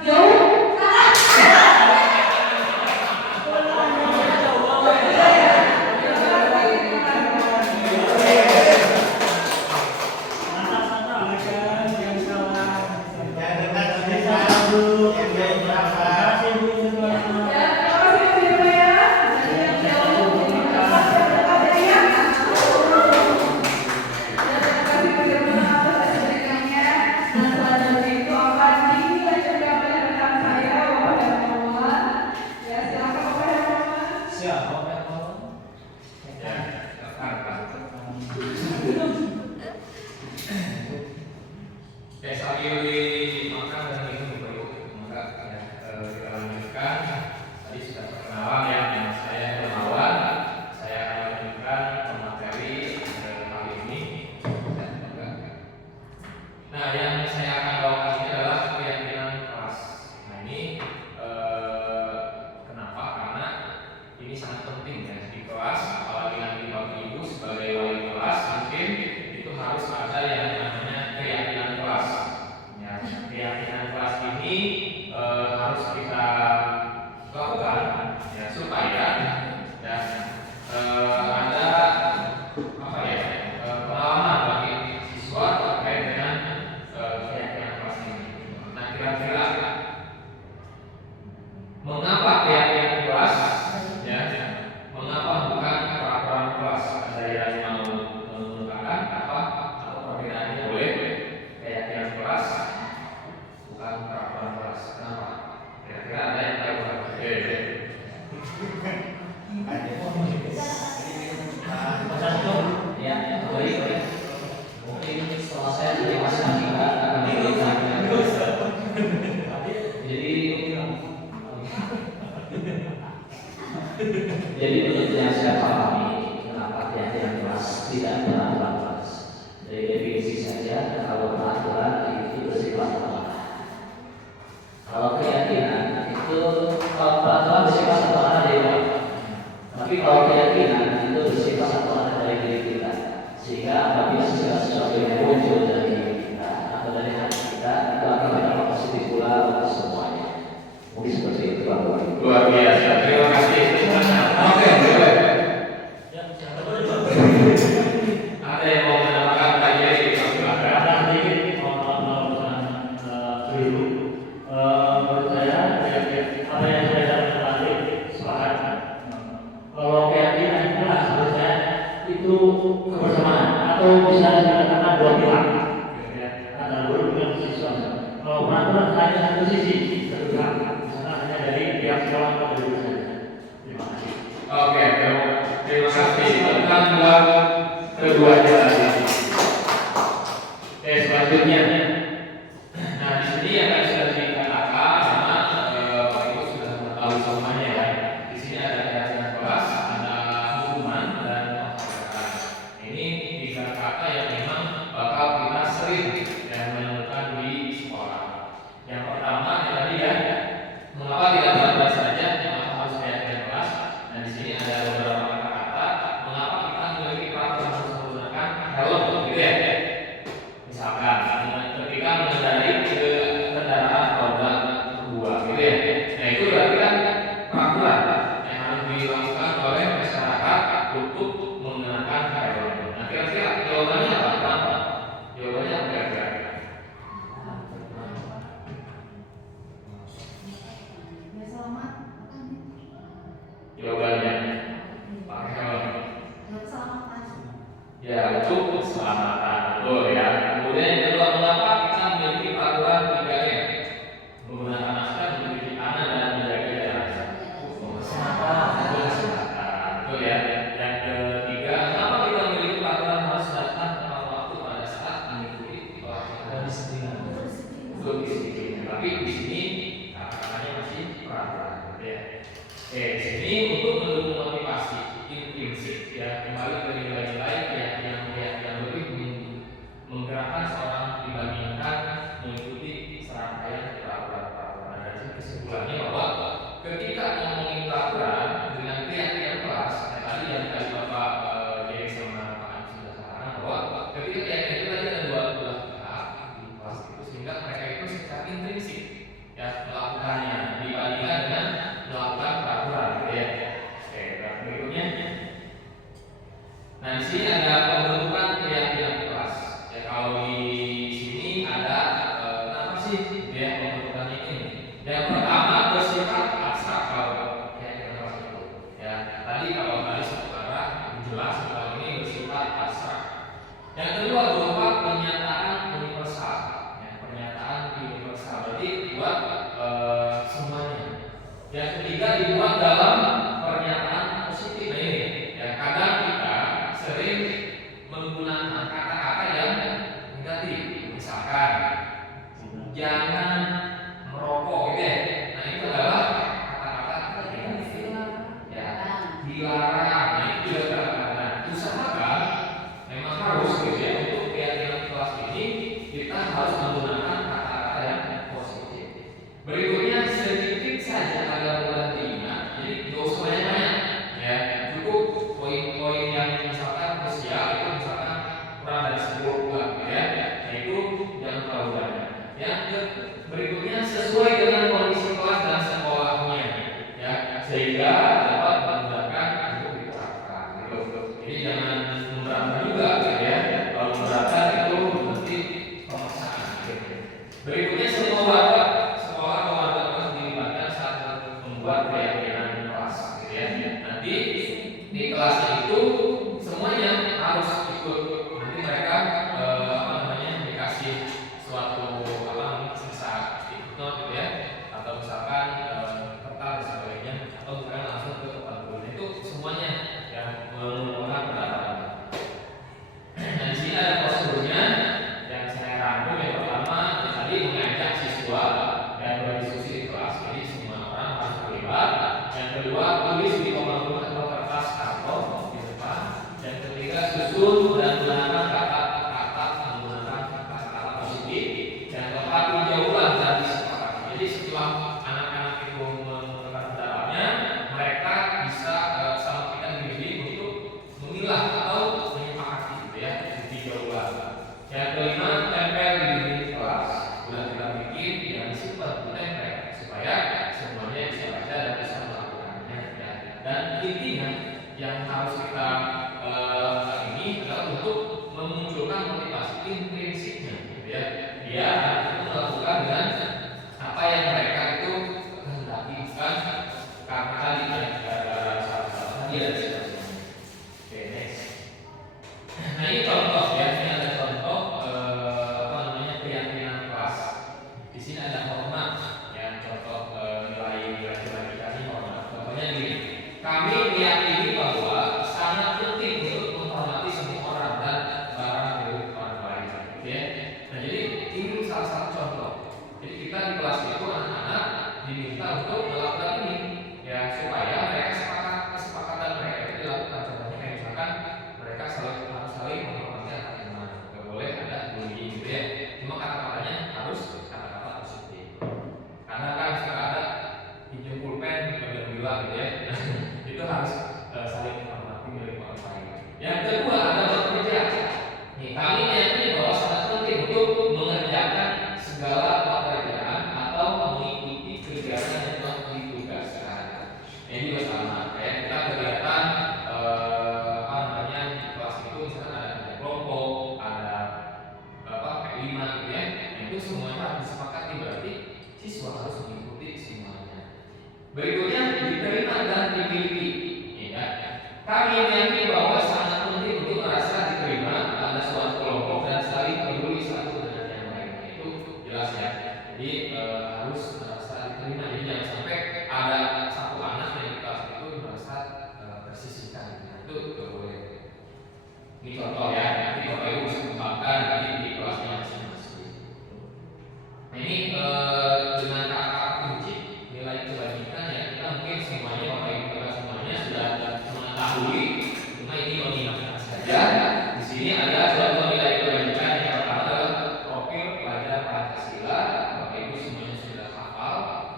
jauh, kanan. Sambil dimakan dan minum dulu, maka kita lanjutkan. Tadi sudah perkenalan ya, nama saya Hermawan. Saya akan lanjutkan materi kali ini. Nah, yang saya akan bawakan ini adalah keyakinan kelas. Nah, ini kenapa? Karena ini sangat penting ya di kelas, apalagi nanti Bapak Ibu sebagai wali kelas mungkin itu harus ada yang namanya keyakinan kelas. Ya, keyakinan kelas ini harus kita lakukan ya supaya ya ada apa ya pengalaman bagi siswa terkait dengan keyakinan kelas ini. Nah, kira-kira mengapa keyakinan kelas ya? Mengapa bukan peraturan kelas? Ada yang mau menggunakan apa atau perbedaannya boleh? Keyakinan kelas bukan peraturan kelas. Kenapa? Kira-kira ada yang tahu? Ya, baik. Mungkin setelah saya jelaskan kita akan menjelaskan. Jadi menurut yang saya pahami, kenapa keyakinan kelas tidak peraturan kelas? Dari definisi saja, kalau peraturan itu bersifat amanah. Kalau keyakinan itu, kalau peraturan bersifat amanah dari orang. Tapi kalau keyakinan itu bersifat amanah dari diri kita. Sehingga apabila segala sesuatu yang muncul dari diri kita atau dari hati kita, itu akan berdampak positif pula untuk semuanya. Mungkin seperti itu, Pak. Luar biasa. Terima kasih. Oke, boleh. Ada yang mau menambahkan tadi? Silakan. Menurut saya, apa yang saya dapat tadi sepakat. Kalau keyakinan kelas, menurut saya itu kebersamaan atau bisa dikatakan dua pihak. Ada guru dengan siswa. Kalau peraturan hanya satu sisi, satu pihak. Misalnya hanya dari pihak sekolah atau dari guru saja. Terima kasih. Oke, terima kasih. Tentang buat keduanya tadi. Oke, selanjutnya. Nah, di sini yang tadi sudah dikatakan, memang Bapak Ibu sudah mengetahui semuanya ya. Di sini ada keyakinan kelas, ada hukuman dan penghargaan. Ini tiga kata yang memang bakal kita sering dan menemukan di sekolah. Yang pertama yang tadi ya, mengapa tidak berat saja, mengapa harus keyakinan kelas? Dan di sini ada beberapa kata-kata, mengapa kita memiliki peraturan harus menggunakan helm, gitu ya? Misalkan ketika mengendarai kendaraan roda kedua, gitu ya. Nah, itu berarti kan peraturan yang harus dilakukan oleh masyarakat untuk menggunakan helm. Nah, kira-kira jawabannya apa? Kenapa? Jawabannya apa kira-kira? Jawabannya pakai helm. Ya, untuk keselamatan, betul ya. Kemudian yang kedua, mengapa kita memiliki peraturan 3M? Menggunakan masker, mencuci tangan dan menjaga jarak. Kesehatan, betul ya. Yang ketiga, kenapa kita memiliki peraturan harus datang tepat waktu pada saat mengikuti olahraga disiplin? Untuk disiplin. Tapi di sini kata-katanya masih peraturan, gitu ya. Di sini untuk mendukung motivasi intrinsik ya, kembali ke nilai-nilai yang lebih menggerakkan seorang dibandingkan mengikuti serangkaian peraturan-peraturan. Dan dari kesimpulannya bahwa ketika ngomongin peraturan dengan keyakinan kelas, tadi yang tadi Bapak Jerry sama Pak Anies sudah sampaikan bahwa ketika keyakinan itu tadi ada dua belah pihak di kelas kita. dibuat semuanya. Yang ketiga dibuat dalam pernyataan positif. Nah ini ya, kadang kita sering menggunakan kata-kata yang negatif. Misalkan jangan merokok gitu ya. Nah itu adalah kata-kata negatif. Ya, dilarang. Nah itu juga kata-kata. Usahakan memang harus gitu ya, untuk keyakinan kelas ini kita harus menggunakan kata-kata yang positif. Berikutnya sedikit saja agar mudah diingat. Jadi nggak usah banyak-banyak ya, cukup poin-poin yang misalkan krusial itu misalkan kurang dari 10 bulan ya. Nah itu jangan terlalu banyak. Yang berikutnya sesuai dengan kondisi kelas dan sekolahnya ya, sehingga dapat memudahkan untuk diterapkan gitu. Jadi jangan memberatkan juga gitu ya. Kalau memberatkan itu nanti pemaksaan gitu. Berikutnya sekolah kelas dilibatkan saat membuat keyakinan kelas gitu ya. Nanti di kelasnya itu semuanya harus ikut. Nanti mereka dikasih suatu sisa ikut gitu ya, atau misalkan kertas dan sebagainya, atau misalkan langsung ke tempat guru. Itu semuanya yang merupakan pendapatan. Nah di sini ada prosedurnya yang saya rangkum. Yang pertama tadi mengajak siswa dan berdiskusi di kelas, jadi semua orang harus terlibat. Yang kedua tulis di kolom atau kertas karton di depan. Yang ketiga susun dan gunakan kata-kata menggunakan kata-kata positif. Yang keempat tinjau ulang dan disepakati. Jadi setelah anak-anak itu menemukan dalamnya, mereka bisa sama kita dibimbing untuk memilah atau menyepakati gitu ya, tinjau ulang. Yang kelima tempel di dinding kelas. Sudah kita bikin yang disimpan ditempel supaya semuanya bisa baca dan bisa melakukannya ya. Dan intinya yang harus kita lakukan ini adalah untuk memunculkan motivasi intrinsipnya gitu ya. Dia melakukan dengan apa yang mereka itu kehendaki, bukan karena tadi gara-gara salah-salah dia dan sebagainya. Oke, next. Nah ini contoh ya, ini ada contoh keyakinan kelas. Di sini ada hormat ya, contoh nilai kita ini hormat. Contohnya gini, kami meyakini bahwa sangat penting untuk menghormati semua orang dan barang milik orang lain gitu ya. Nah jadi ini salah satu contoh. Jadi kita di kelas itu anak-anak diminta untuk melakukan ini ya, supaya mereka kesepakatan mereka itu dilakukan. Contohnya kayak misalkan mereka harus saling menghormati antar teman, nggak boleh ada bullying gitu ya. Cuma kata-katanya harus kata-kata positif. Karena kan suka ada pinjam pulpen dan bilang gitu ya. Itu harus saling menghormati milik orang lain. Yang kedua ada bekerja. Nih, kami meyakini bahwa sangat penting untuk mengerjakan segala pekerjaan atau mengikuti kegiatan yang telah ditugaskan. Ini juga sama. Kayak kita kegiatan di kelas itu misalkan ada kerja kelompok, ada P5 gitu ya. Nah, itu semuanya harus disepakati, berarti siswa harus mengikuti semuanya. Berikutnya diterima dan dimiliki. Ya. Kami meyakini bahwa sangat penting untuk merasa diterima pada suatu kelompok dan saling peduli satu dengan yang lain. Itu jelas ya. Jadi harus merasa diterima. Jadi jangan sampai ada satu anak yang di kelas itu merasa tersisihkan. Nah, itu tidak boleh. Ini contoh ya. Nanti Bapak Ibu bisa kembangkan di kelasnya masing-masing. Nah ini dengan kata-kata kunci nilai kebajikan ya, kita mungkin semuanya Bapak Ibu kita semuanya sudah mengetahui. Cuma ini mengingatkan saja. Di sini ada contoh nilai kebajikan. Yang pertama adalah profil pelajar Pancasila. Bapak Ibu semuanya sudah hafal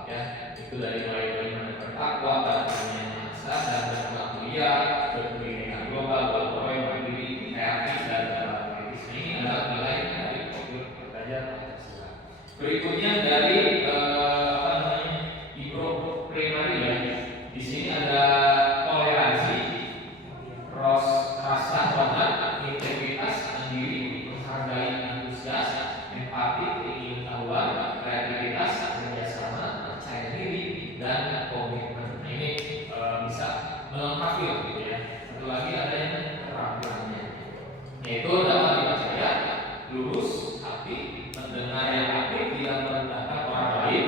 ya. Itu dari mulai bagaimana bertakwa, bertanya masa dan bertakwa mulia, berpendidikan global, berpoin, mandiri, kreatif dan kritis. Ini adalah nilai dari profil pelajar Pancasila. Berikutnya dari Ibro Primari ya. Di sini ada toleransi, rasa hormat, integritas, mandiri, menghargai, antusias, empati, pengetahuan, kreativitas, kerjasama, percaya diri, dan komitmen. Ini bisa melengkapi gitu ya. Satu lagi ada yang keterampilannya, yaitu dapat dipercaya, lurus, hati, mendengar yang aktif, tidak merendahkan orang lain,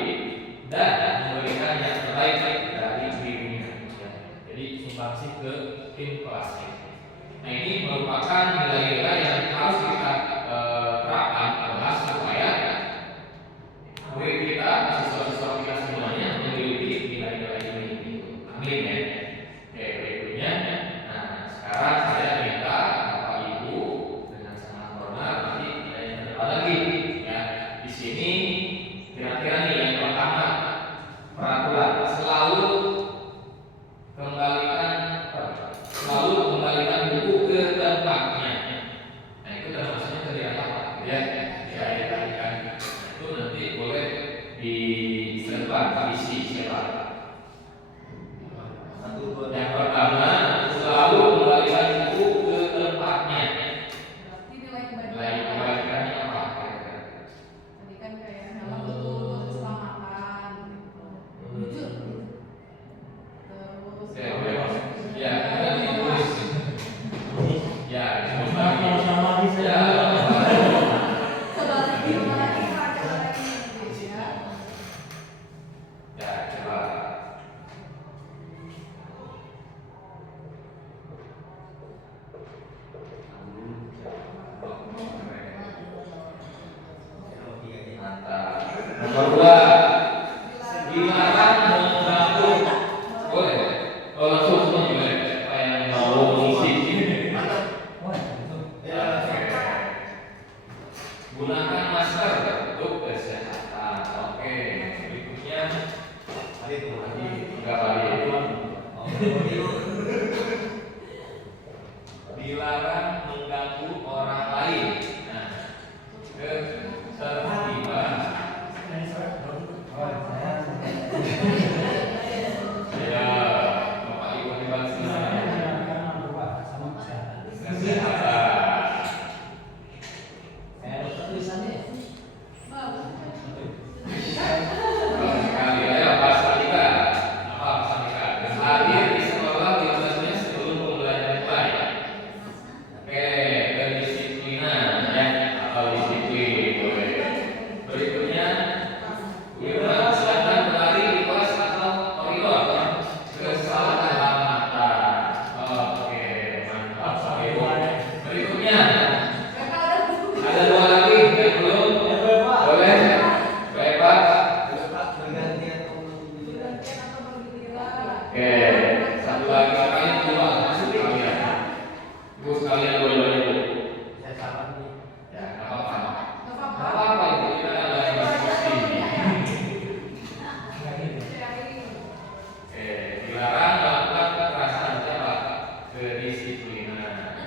Nomor 2, dilarang mengganggu. Boleh? Oh, langsung semua boleh. Apa yang mau mengisi? Gunakan masker untuk kesehatan. Oke, berikutnya tiga kali. Dilarang mengganggu orang lain. Nah, ketertiban. Ya, Bapak Ibu hebat semuanya. Kesehatan. Sekali ayo pasal 3. Apa pasal 3? Hadir di sekolah 15 menit sebelum pembelajaran mulai. Oke, kedisiplinan ya, atau disiplin boleh. Berikutnya, silakan berlari di kelas atau koridor. Keselamatan. Oke, mantap. Berikutnya, ada 2 lagi yang belum. Boleh? Baik. Oke, satu lagi sekalian 2 masuk kalian. Ibu sekalian dua-duanya dulu. Ya, nggak apa-apa. Nggak apa-apa ibu, kita kan lagi diskusi. Oke, dilarang melakukan kekerasan siapa? Kedisiplinan.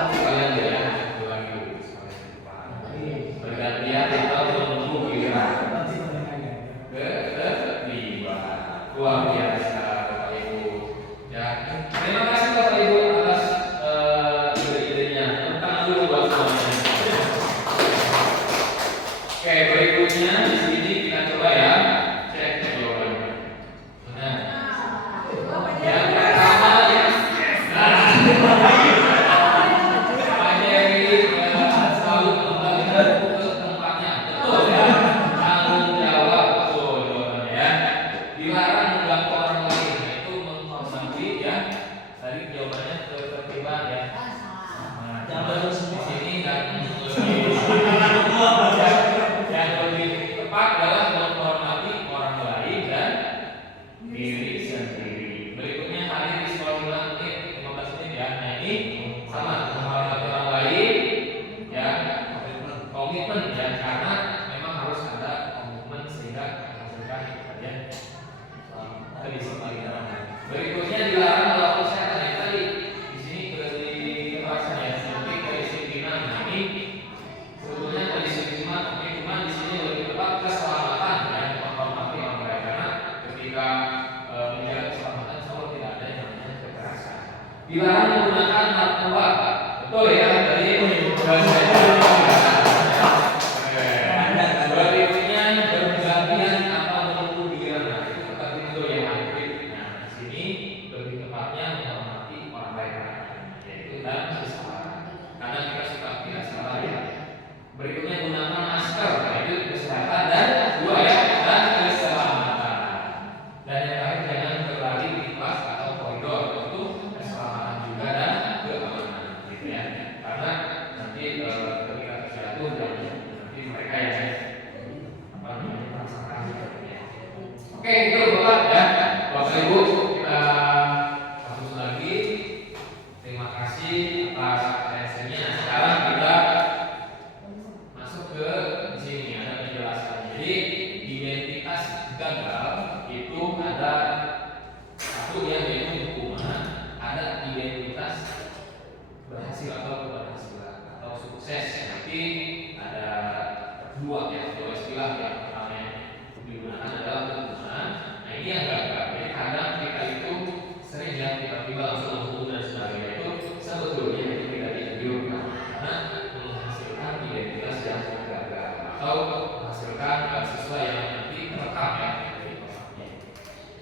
Kalian ya, satu lagi dulu sekalian depan. Bergantian atau menunggu giliran. Ketertiban. Luar biasa Bapak Ibu. Ya, terima kasih Bapak Ibu atas ide-idenya. Tentang dulu buat semuanya. Oke, berikutnya di sini kita coba ya cek jawabannya. Nah, yang pertama ya. Pak Jerry selalu kembalikan ke tempatnya. Betul ya. Tanggung jawab betul jawabannya ya. Dilarang mengganggu orang lain, yaitu menghormati ya. Tadi jawabannya ketertiban ya. Nah, di sini yang lebih tepat adalah menghormati orang lain dan diri sendiri. Berikutnya hadir di sekolah 15 menit ya. Nah ini sama menghormati orang lain ya. Komitmen ya, karena memang harus ada komitmen sehingga menghasilkan ya kedisiplinan. Berikutnya dilarang melakukan kesehatan yang tadi di sini kekerasan ya, seperti kedisiplinan. Nah ini sebetulnya kedisiplinan, cuma di sini lebih tepat keselamatan ya, menghormati orang lain karena ketika menjaga keselamatan selalu tidak ada yang namanya kekerasan. Dilarang menggunakan narkoba, betul ya tadi berikutnya bergantian atau menunggu giliran. Nah, itu seperti itu yang aktif. Nah, di sini lebih tepatnya menghormati orang lain, yaitu dan keselamatan. Karena kita suka tidak salah ya. Berikutnya gunakan masker, yaitu kesehatan dan 2 ya, dan keselamatan. Dan yang terakhir jangan berlari di kelas atau koridor, itu keselamatan juga dan keamanan, gitu ya. Karena nanti ketika terjatuh dan nanti mereka yang merasakan ya. Oke, itu Bapak ya. Bapak Ibu, kita satu lagi. Terima kasih atas atensinya. Sekarang kita masuk ke sini ada penjelasan. Jadi identitas gagal itu ada satu yang yaitu hukuman, ada identitas berhasil atau keberhasilan atau sukses. Nanti ada 2 ya, 2 istilah yang pertama yang digunakan adalah hukuman. Nah ini yang gagal. Jadi kadang kita itu sering ya tiba-tiba langsung hukum dan sebagainya itu sebetulnya itu tidak dianjurkan karena menghasilkan identitas yang gagal atau menghasilkan siswa yang nanti terekam ya.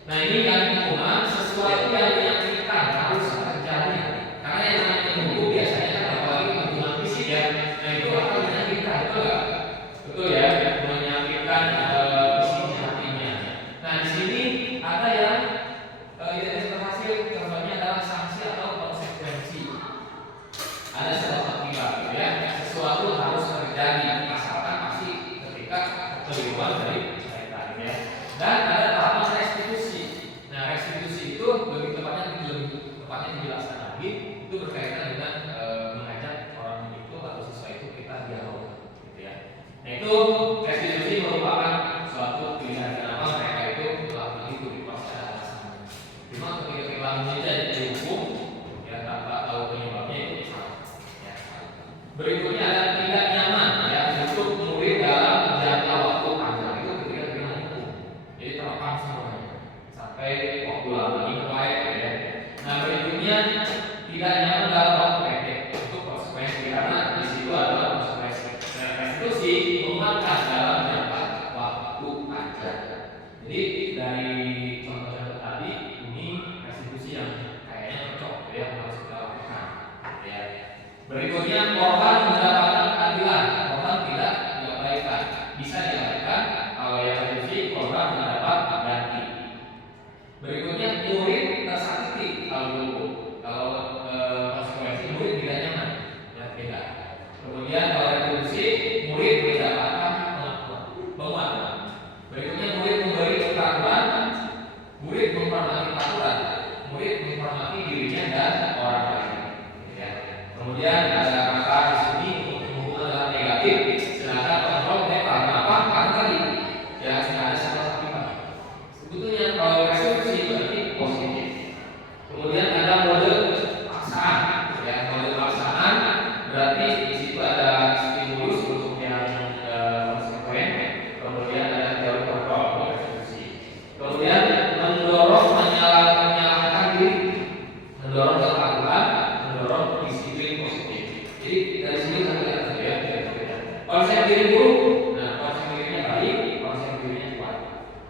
Nah ini yang hukuman sesuatu yang menyakitkan harus terjadi karena yang namanya hukum biasanya kan apalagi hubungan fisik ya. Nah itu akan menyakitkan, betul nggak? Betul ya, menyakitkan isi hatinya. Nah di sini ada yang identitas berhasil, contohnya adalah sanksi atau konsekuensi. Ada sebab akibat, gitu ya. Sesuatu harus terjadi, asalkan restitusi menguatkan dalam jangka waktu aja. Jadi dari contoh-contoh tadi ini restitusi yang kayaknya cocok ya harus kita lakukan. Ya. Berikutnya korban mendapatkan keadilan, korban tidak diabaikan, bisa diabaikan kalau yang restitusi korban mendapat ganti. Berikutnya murid tersakiti kalau konsekuensi murid tidak nyaman, ya beda. Kemudian kalau restitusi murid mendapatkan penguatan. Berikutnya murid memberi peraturan, murid menghormati peraturan, murid menghormati dirinya dan orang lain. Ya. Kemudian ada kata di sini hubungan dengan negatif, sedangkan kontrol karena apa? Karena tadi ya ada salah akibat. Sebetulnya kalau restitusi berarti positif. Kemudian ada mode paksaan, ya mode paksaan berarti di situ ada stimulus untuk yang konsekuen. Kemudian ada teori kontrol restitusi. Kemudian mendorong menyalahkan diri, mendorong ketakutan, mendorong disiplin positif. Jadi dari sini kita lihat ya. Konsep diri buruk, nah konsep dirinya baik, konsep dirinya kuat.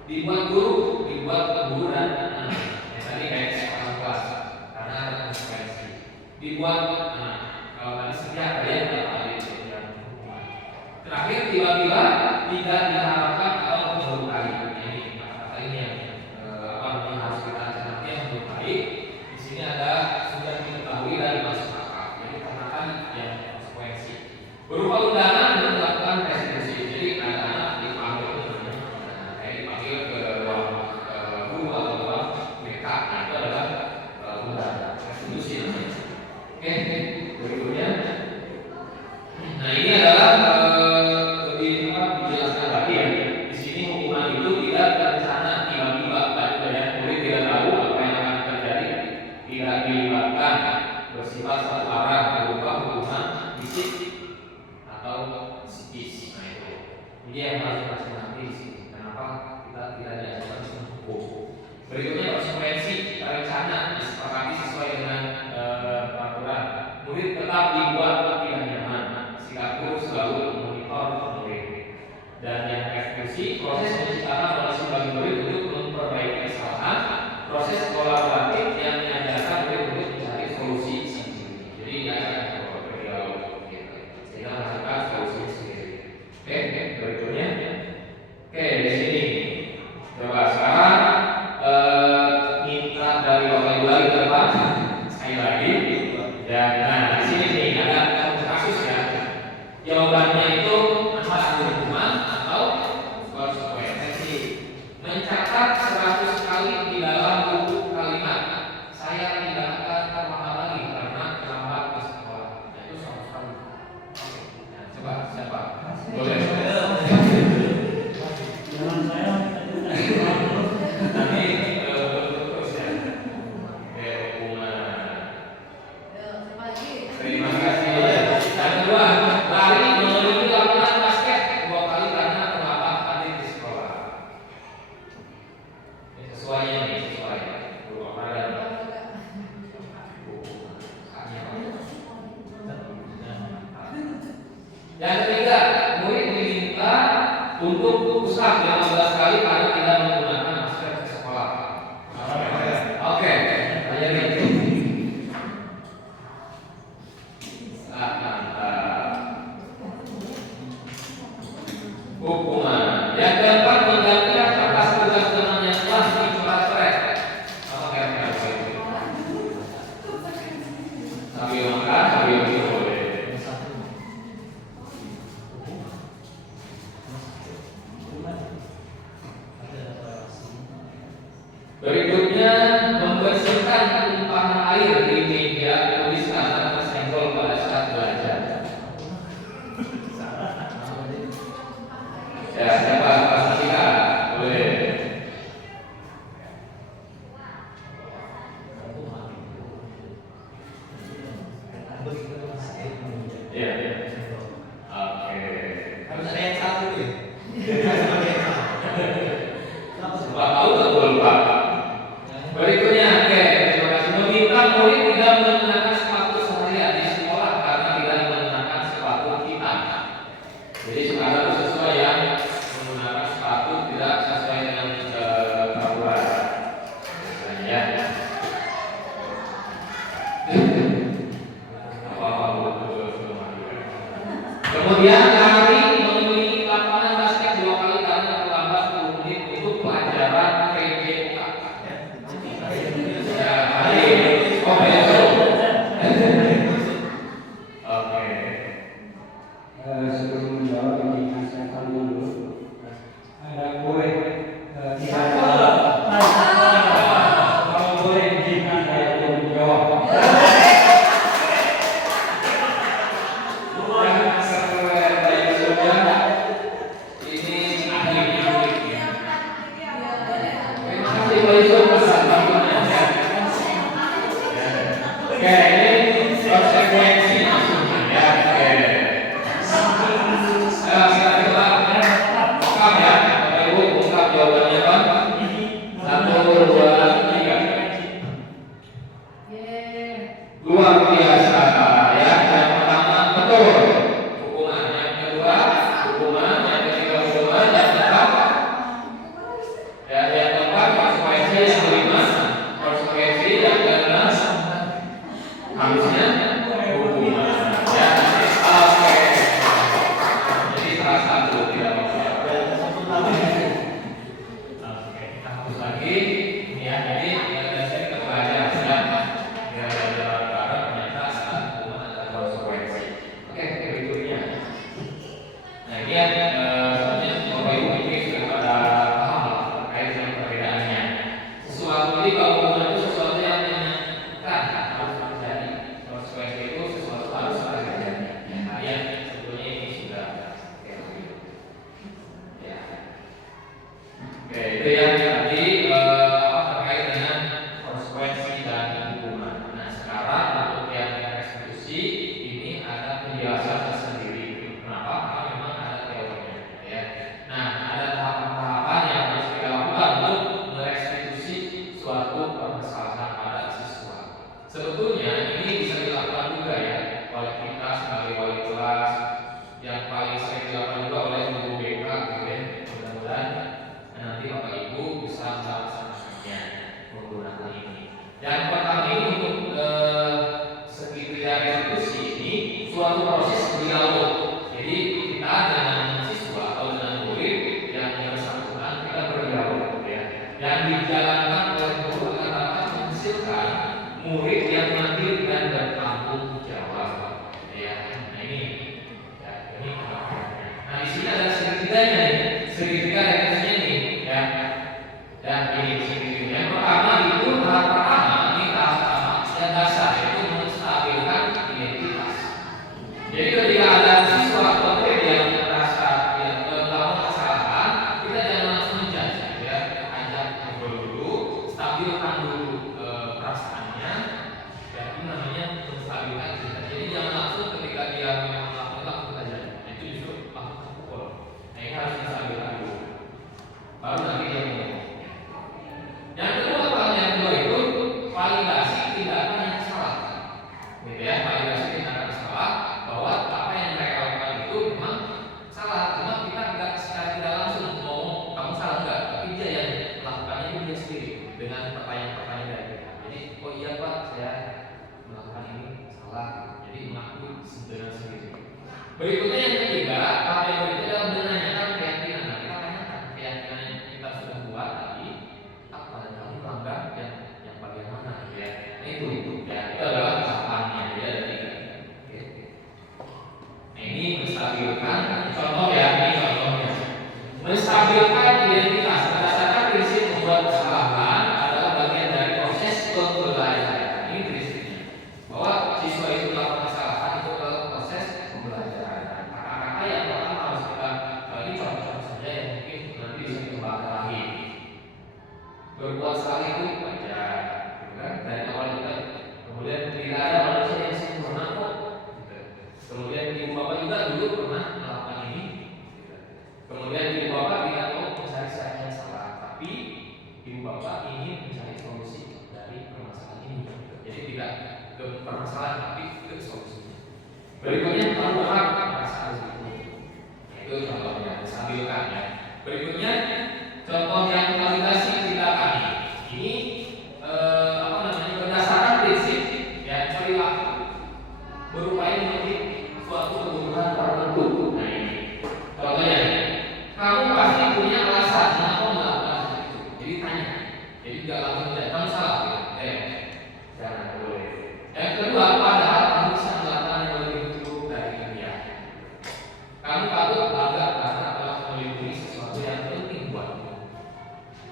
Dibuat guru, dibuat guru dan anak. Yang tadi kayak sekolah kelas, karena ada konsekuensi. Dibuat anak. Kalau tadi setiap kalian dapat ada hukuman. Terakhir tiba-tiba tidak diharapkan atau melukai. Ini kata ini yang harus kita cermati yang melukai. Di sini ada sudah diketahui dari masyarakat. Jadi karena kan yang konsekuensi. Berupa undangan melakukan restitusi. Jadi anak-anak dipanggil, kayak dipanggil ke ruang guru atau ruang BK. Nah itu adalah undangan restitusi namanya. Oke, berikutnya. Nah ini adalah lebih dijelaskan lagi ya. Di sini hukuman itu tidak berencana tiba-tiba, dan murid tidak tahu apa yang akan terjadi, tidak dilibatkan, bersifat satu arah, berupa hukuman fisik atau psikis. Nah itu. Jadi yang harus kita cermati di sini. Kenapa kita tidak diajarkan hukum? Berikutnya konsekuensi rencana disepakati sesuai dengan peraturan. Murid tetap dibuat tidak nyaman. Sikap guru selalu memonitor murid. Dan yang eksekusi proses menciptakan relasi bagi murid untuk memperbaiki kesalahan. Proses kolaboratif yang mengajarkan murid untuk mencari solusi sendiri. Jadi diajarkan berdialog, sehingga menghasilkan solusi sendiri. Oke, berikutnya. Oke, di sini coba sekarang minta dari Bapak Ibu lagi ke depan sekali lagi. Dan nah di sini nih ada kasus ya. Jawabannya itu antara hukuman atau konsekuensi. Mencatat 100 kali di dalam buku kalimat. Saya tidak akan terlambat lagi karena terlambat ke sekolah. Nah, itu 100 kali. Nah, coba siapa? Boleh. Nanti terus ya. Hukuman. Terima kasih. Yang kedua, lari mengelilingi lapangan basket 2 kali karena terlambat hadir di sekolah. Ini sesuainya nih, sesuai. Guru olahraga. Yang ketiga, murid diminta untuk pusat 15 kali karena tidak menggunakan masker ke sekolah. Oke, ajarin. Hukuman. Yang keempat, menggantikan kertas tugas teman yang telah dicoret-coret. Apa kira-kira itu? Sambil makan, sambil minum boleh. Berikutnya, membersihkan tumpahan air di meja tulis karena tersenggol pada saat belajar. Ya, siapa? Pastikan. Boleh. Ya. Oke. Harus ada yang satu ya. Pak tahu betul Pak. Berikutnya, oke, terima kasih. Meminta murid tidak mengenakan sepatu seharian di sekolah karena tidak mengenakan sepatu hitam. Jadi harus sesuai ya, menggunakan sepatu tidak sesuai dengan peraturan. Ya. Kemudian lari mengelilingi lapangan basket 2 kali karena terlambat 10 menit untuk pelajaran PJK. Ya, hari besok. Oke. Sebelum menjawab ini saya tahu dulu ada kue kalau boleh izinkan saya untuk menjawab. Luar biasa ya. Yang pertama betul hukuman, yang kedua hukuman, yang ketiga hukuman, yang keempat ya, yang keempat konsekuensi, yang kelima konsekuensi, yang keenam harusnya hukuman ya. Oke, jadi salah satu tidak mau. Oke, kita hapus lagi ini ya. Jadi dari sini kita belajar ya. Berikutnya, nah ini sebenarnya Bapak Ibu ini sudah pada paham terkait dengan perbedaannya. Sesuatu ini kalau hukuman itu sesuatu yang menyenangkan harus terjadi, konsekuensi itu sesuatu harus terjadi. Kalian sebetulnya ini sudah ya. Oke, itu yang tadi terkait dengan konsekuensi dan hukuman. Nah sekarang untuk yang restitusi ini ada penjelasan tersendiri. Kenapa? Karena memang ada teorinya, ya. Nah, ada tahapan-tahapan yang harus kita lakukan untuk merestitusi suatu permasalahan pada siswa. Sebetulnya ini bisa dilakukan juga ya oleh kita sebagai wali kelas, yang paling sering dilakukan juga oleh guru BK, gitu ya. Mudah-mudahan nanti Bapak Ibu bisa melaksanakannya menggunakan ini. Yang pertama ini untuk segitiga restitusi ini suatu proses dialog. Jadi kita dengan siswa atau dengan murid yang bersangkutan kita berdialog ya. Yang dijalankan oleh guru akan menghasilkan murid yang mandiri dan bertanggung jawab. Ya, nah ini ya, ini nah di sini ada segitiganya nih, segitiga restitusinya ini ya. Dan ini segitiga. Yang pertama itu tahap pertama, ini tahap pertama yang dasar itu menstabilkan identitas. Jadi ketika ada siswa atau murid yang merasa melakukan kesalahan, kita jangan langsung menjudge, ya. Ajak ngobrol dulu, stabilkan dulu perasaannya. Ya, itu namanya menstabilkan kita. Jadi jangan langsung ketika dia memang melakukan saja. Itu justru langsung pukul. Nah ini harus distabilkan dulu. Baru nanti dia ngomong. Yang kedua itu validasi tindakan yang salah. Gitu ya, validasi tindakan salah bahwa apa yang mereka lakukan itu memang salah. Cuma kita secara tidak langsung ngomong kamu salah enggak, tapi dia yang melakukannya itu dia sendiri dengan pertanyaan-pertanyaan dari kita. Jadi oh iya Pak, saya melakukan ini salah. Jadi mengakui dengan sendiri. Berikutnya yang ketiga, tahap yang berikutnya adalah menanyakan keyakinan. Nah, kita tanyakan keyakinan yang kita sudah buat tadi apa dan kamu melanggar yang bagian mana ya. Nah, itu ya, itu adalah tahapannya. Jadi ada 3. Oke. Nah, ini menstabilkan contoh ya, ini contohnya. Menstabilkan identitas berdasarkan prinsip membuat kesalahan adalah bagian dari proses pembelajaran. Ini prinsipnya. Bahwa siswa itu melakukan kesalahan itu adalah proses pembelajaran. tampilkan ya. Berikutnya contoh yang validasi kita kami ini berdasarkan prinsip ya perilaku berupaya memenuhi suatu kebutuhan tertentu. Nah ini contohnya, kamu pasti punya alasan kenapa melakukan hal itu. Jadi tanya, jadi tidak langsung tidak kamu salah ya. Jangan boleh. Yang kedua, padahal kamu bisa melakukan yang lebih buruk dari dia. Kamu patut bangga karena telah melindungi sesuatu yang penting buatmu.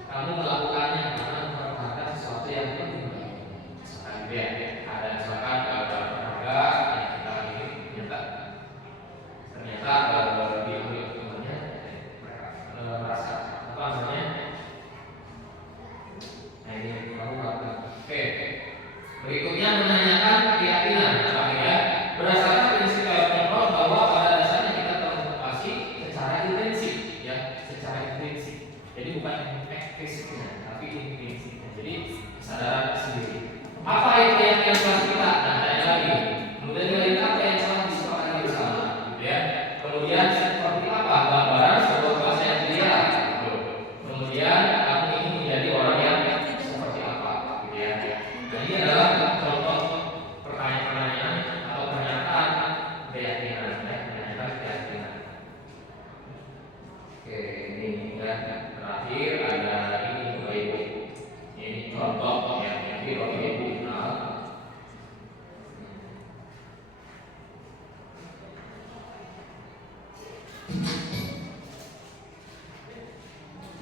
Kamu melakukannya karena mempertahankan sesuatu yang penting buatmu. Misalkan dia ada misalkan tenaga yang kita ini ternyata diambil temannya, merasa apa namanya? Nah ini kamu lakukan. Oke. Berikutnya menanyakan keyakinan, ya. Berdasarkan prinsip kontrol bahwa pada dasarnya kita termotivasi secara intensif, ya, secara intensif. Jadi bukan eksplisit, tapi intensif. Jadi kesadaran sendiri. Apa yang keyakinan kelas kita? Nah, tanya lagi. Kemudian kita apa yang telah disepakati bersama, ya. Kemudian seperti apa gambaran sebuah kelas yang ideal? Kemudian kamu ingin menjadi orang yang seperti apa, gitu ya. Nah, ini adalah contoh pertanyaan-pertanyaan atau pernyataan keyakinan, ya, pernyataan keyakinan. Oke, ini ya terakhir ada ini Bapak Ibu. Ini contoh yang Bapak Ibu kenal.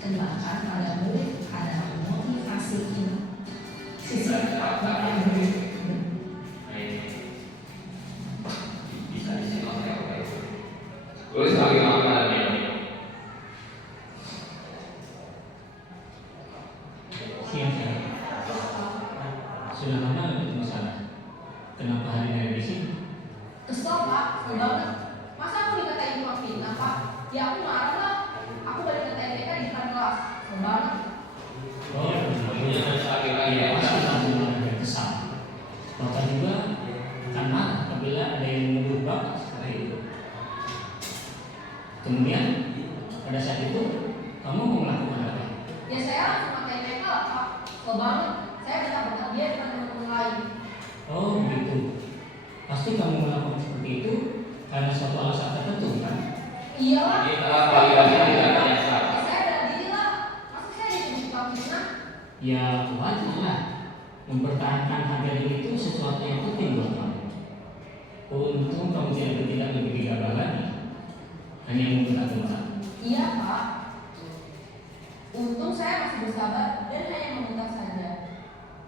Kembangkan pada murid adalah motivasi ini. Sisi yang Bisa disimak ya Bapak Ibu. Tulis lagi makanannya. Siang saya. Sudah lama ketemu sana. Kenapa hari ini di sini? Kesel Pak, kesel banget. Masa aku dikatain tukang fitnah Pak? Ya aku marah lah. Aku balik ke TPK di depan kelas. Kesel banget. Oh, Ini sekali lagi ya. pasti kamu ada kesal. Bapak juga akan marah apabila ada yang menuduh Bapak seperti itu. Kemudian pada saat itu kamu mau melakukan apa? Ya saya langsung pakai TPK lah Pak. Kesel banget. Saya betah-betah dia depan teman-teman lain. Oh begitu. Pasti kamu melakukan seperti itu karena suatu alasan tertentu kan? Iya lah. Ini adalah validasi tidak biasa. Ya saya bela diri lah. Masa saya dituduh tukang fitnah? Ya wajar lah. Mempertahankan harga diri itu sesuatu yang penting buat kamu. Untung kamu tidak bertindak lebih gegabah lagi. Hanya meminta-minta. Iya Pak. Untung saya masih bersabar dan hanya meminta saja.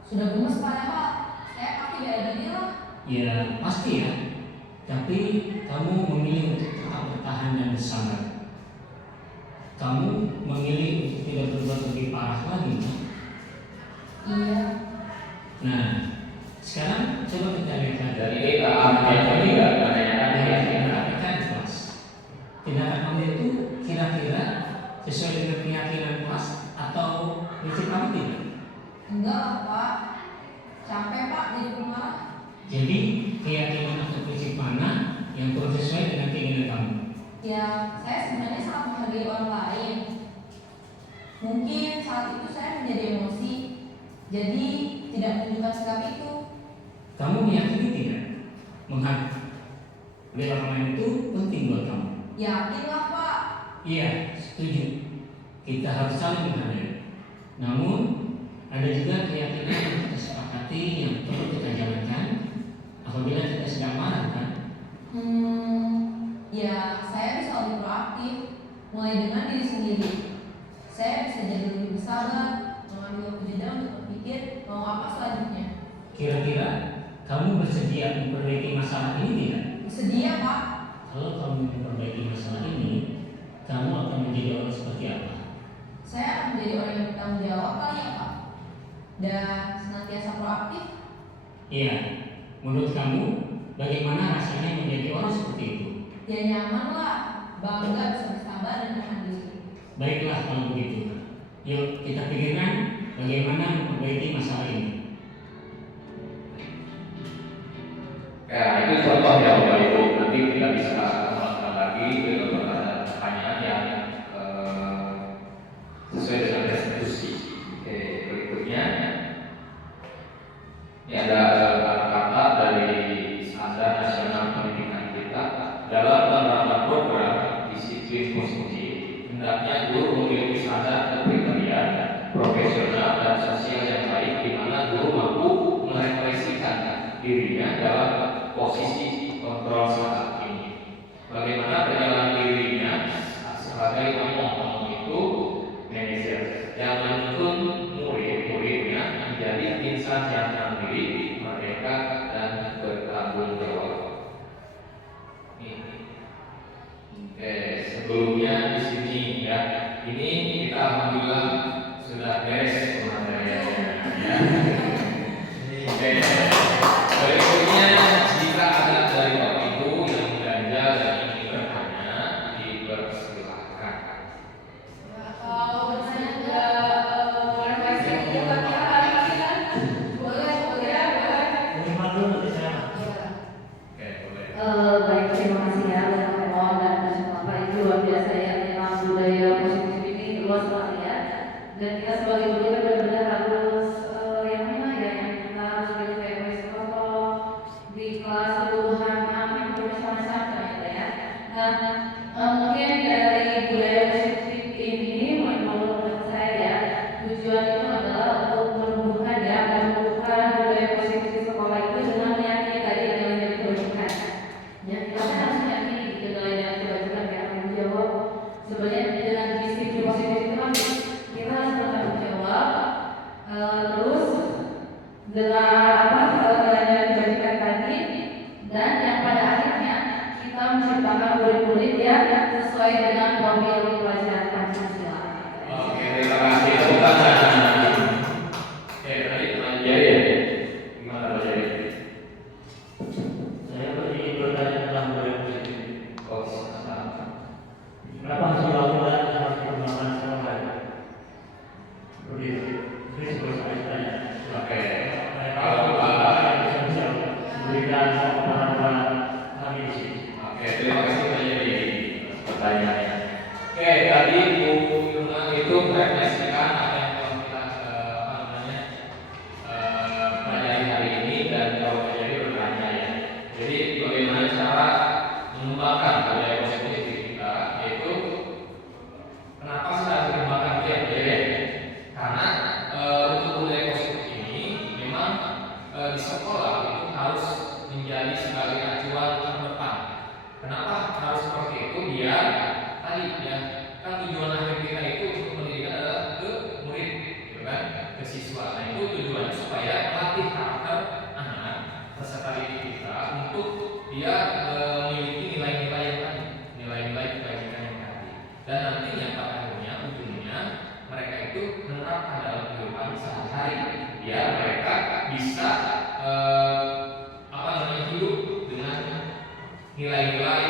Sudah gemes padahal saya pasti bela diri lah. Ya pasti ya. Tapi kamu memilih untuk tetap bertahan dan bersabar. Kamu memilih untuk tidak berbuat lebih parah lagi. Iya. Nah, sekarang coba kita lihat lagi. Dari kita yang ketiga menanyakan keyakinan. Perhatikan kelas. Tindakan kamu itu kira-kira sesuai dengan keyakinan kelas atau prinsip kamu tidak? Enggak lah Pak. Capek Pak jadi pemarah. Jadi keyakinan atau prinsip mana yang kurang sesuai dengan keinginan kamu? Ya saya sebenarnya sangat menghargai orang lain. Mungkin saat itu saya menjadi emosi. Jadi tidak menunjukkan sikap itu. Kamu meyakini tidak? Bela orang lain itu penting buat kamu. Yakin lah Pak. Iya, setuju. Kita harus saling menghargai. Namun ada juga keyakinan yang kita sepakati yang perlu kita jalankan apabila kita sedang marah kan? Ya saya bisa lebih proaktif. Mulai dengan diri sendiri. Saya bisa jadi lebih bersabar, mengambil waktu jeda untuk berpikir mau apa selanjutnya. Kira-kira kamu bersedia memperbaiki masalah ini tidak? Bersedia Pak. Kalau kamu memperbaiki masalah ini, kamu akan menjadi orang seperti apa? Saya akan menjadi orang yang bertanggung jawab kali ya Pak. Dan senantiasa proaktif. Iya, menurut kamu bagaimana rasanya menjadi orang seperti itu? Ya nyaman lah, bangga bisa bersabar dan menahan diri. Baiklah kalau begitu. Yuk kita pikirkan bagaimana memperbaiki masalah ini. Ya, itu contoh ya Bapak Ibu. Nanti kita bisa melakukan lagi dengan pertanyaan yang disiplin positif, hendaknya guru memiliki standar kepribadian profesional dan sosial yang baik, di mana guru mampu merefleksikan dirinya dalam posisi kontrol saat ini. Bagaimana perjalanan dirinya sebagai omong itu manajer yang menuntun murid-muridnya menjadi insan yang mandiri, merdeka, dan bertanggung jawab. Oke, sebelumnya di sini ya, ini kita alhamdulillah sudah beres materialnya. Ya. Oke, berikutnya jika ada dari Bapak Ibu yang ganjal dan ingin bertanya, dipersilakan. Kalau misalnya udah refleksi juga kita hari ini kan boleh. Oke, boleh. Baik, terima kasih ya untuk Pak dan Bapak Ibu, luar biasa ya, memang budaya positif ini luas sekali ya. Dan kita sebagai guru kan benar-benar harus yang mana ya, yang kita harus belajar kayak foto di kelas kebutuhan amin macam-macam ya. Nah, mungkin dari budaya positif ini menurut saya ya, tujuan itu adalah untuk menumbuhkan budaya positif di sekolah itu dengan meyakini tadi yang menjadi kewajiban. Ya, kita harus meyakini nilai-nilai kewajiban kayak tanggung jawab. Sebenarnya dengan disiplin positif itu kan kita harus bertanggung jawab, terus dengan nilai-nilai kewajiban tadi, dan yang pada akhirnya kita menciptakan murid-murid yang sesuai dengan profil pelajaran Pancasila. Oke, terima kasih. Tepuk tangan. Oke, tadi teman Jaya. Gimana Pak Jaya? Saya ingin bertanya tentang budaya positif. Oh, sama. Kenapa harus dilakukan harus dikembangkan sekolah? Seperti itu. Ini sebuah tanya. Oke. Kalau bisa memberikan pemahaman kami di sini. Oke, terima kasih Pak Jaya pertanyaannya. Oke, tadi Bu Yuna itu merefleksikan apa yang telah kita pelajari hari ini, dan kalau Pak Jaya bertanya ya. Jadi bagaimana cara mengembangkan budaya positif di kita, yaitu kenapa sih harus dikembangkan itu ya Pak Jaya? Karena untuk budaya positif ini memang di sekolah itu harus menjadi sebagai acuan ke depan. Kenapa harus seperti itu? Biar tadi ya, kan tujuan akhir kita itu untuk pendidikan adalah ke murid, gitu kan, ke siswa. Nah itu tujuannya supaya melatih karakter anak peserta didik kita untuk dia memiliki nilai-nilai yang tadi, nilai-nilai kebajikan yang tadi. Dan nantinya pada akhirnya ujungnya mereka itu menerapkan dalam kehidupan sehari-hari, biar mereka bisa hidup dengan nilai-nilai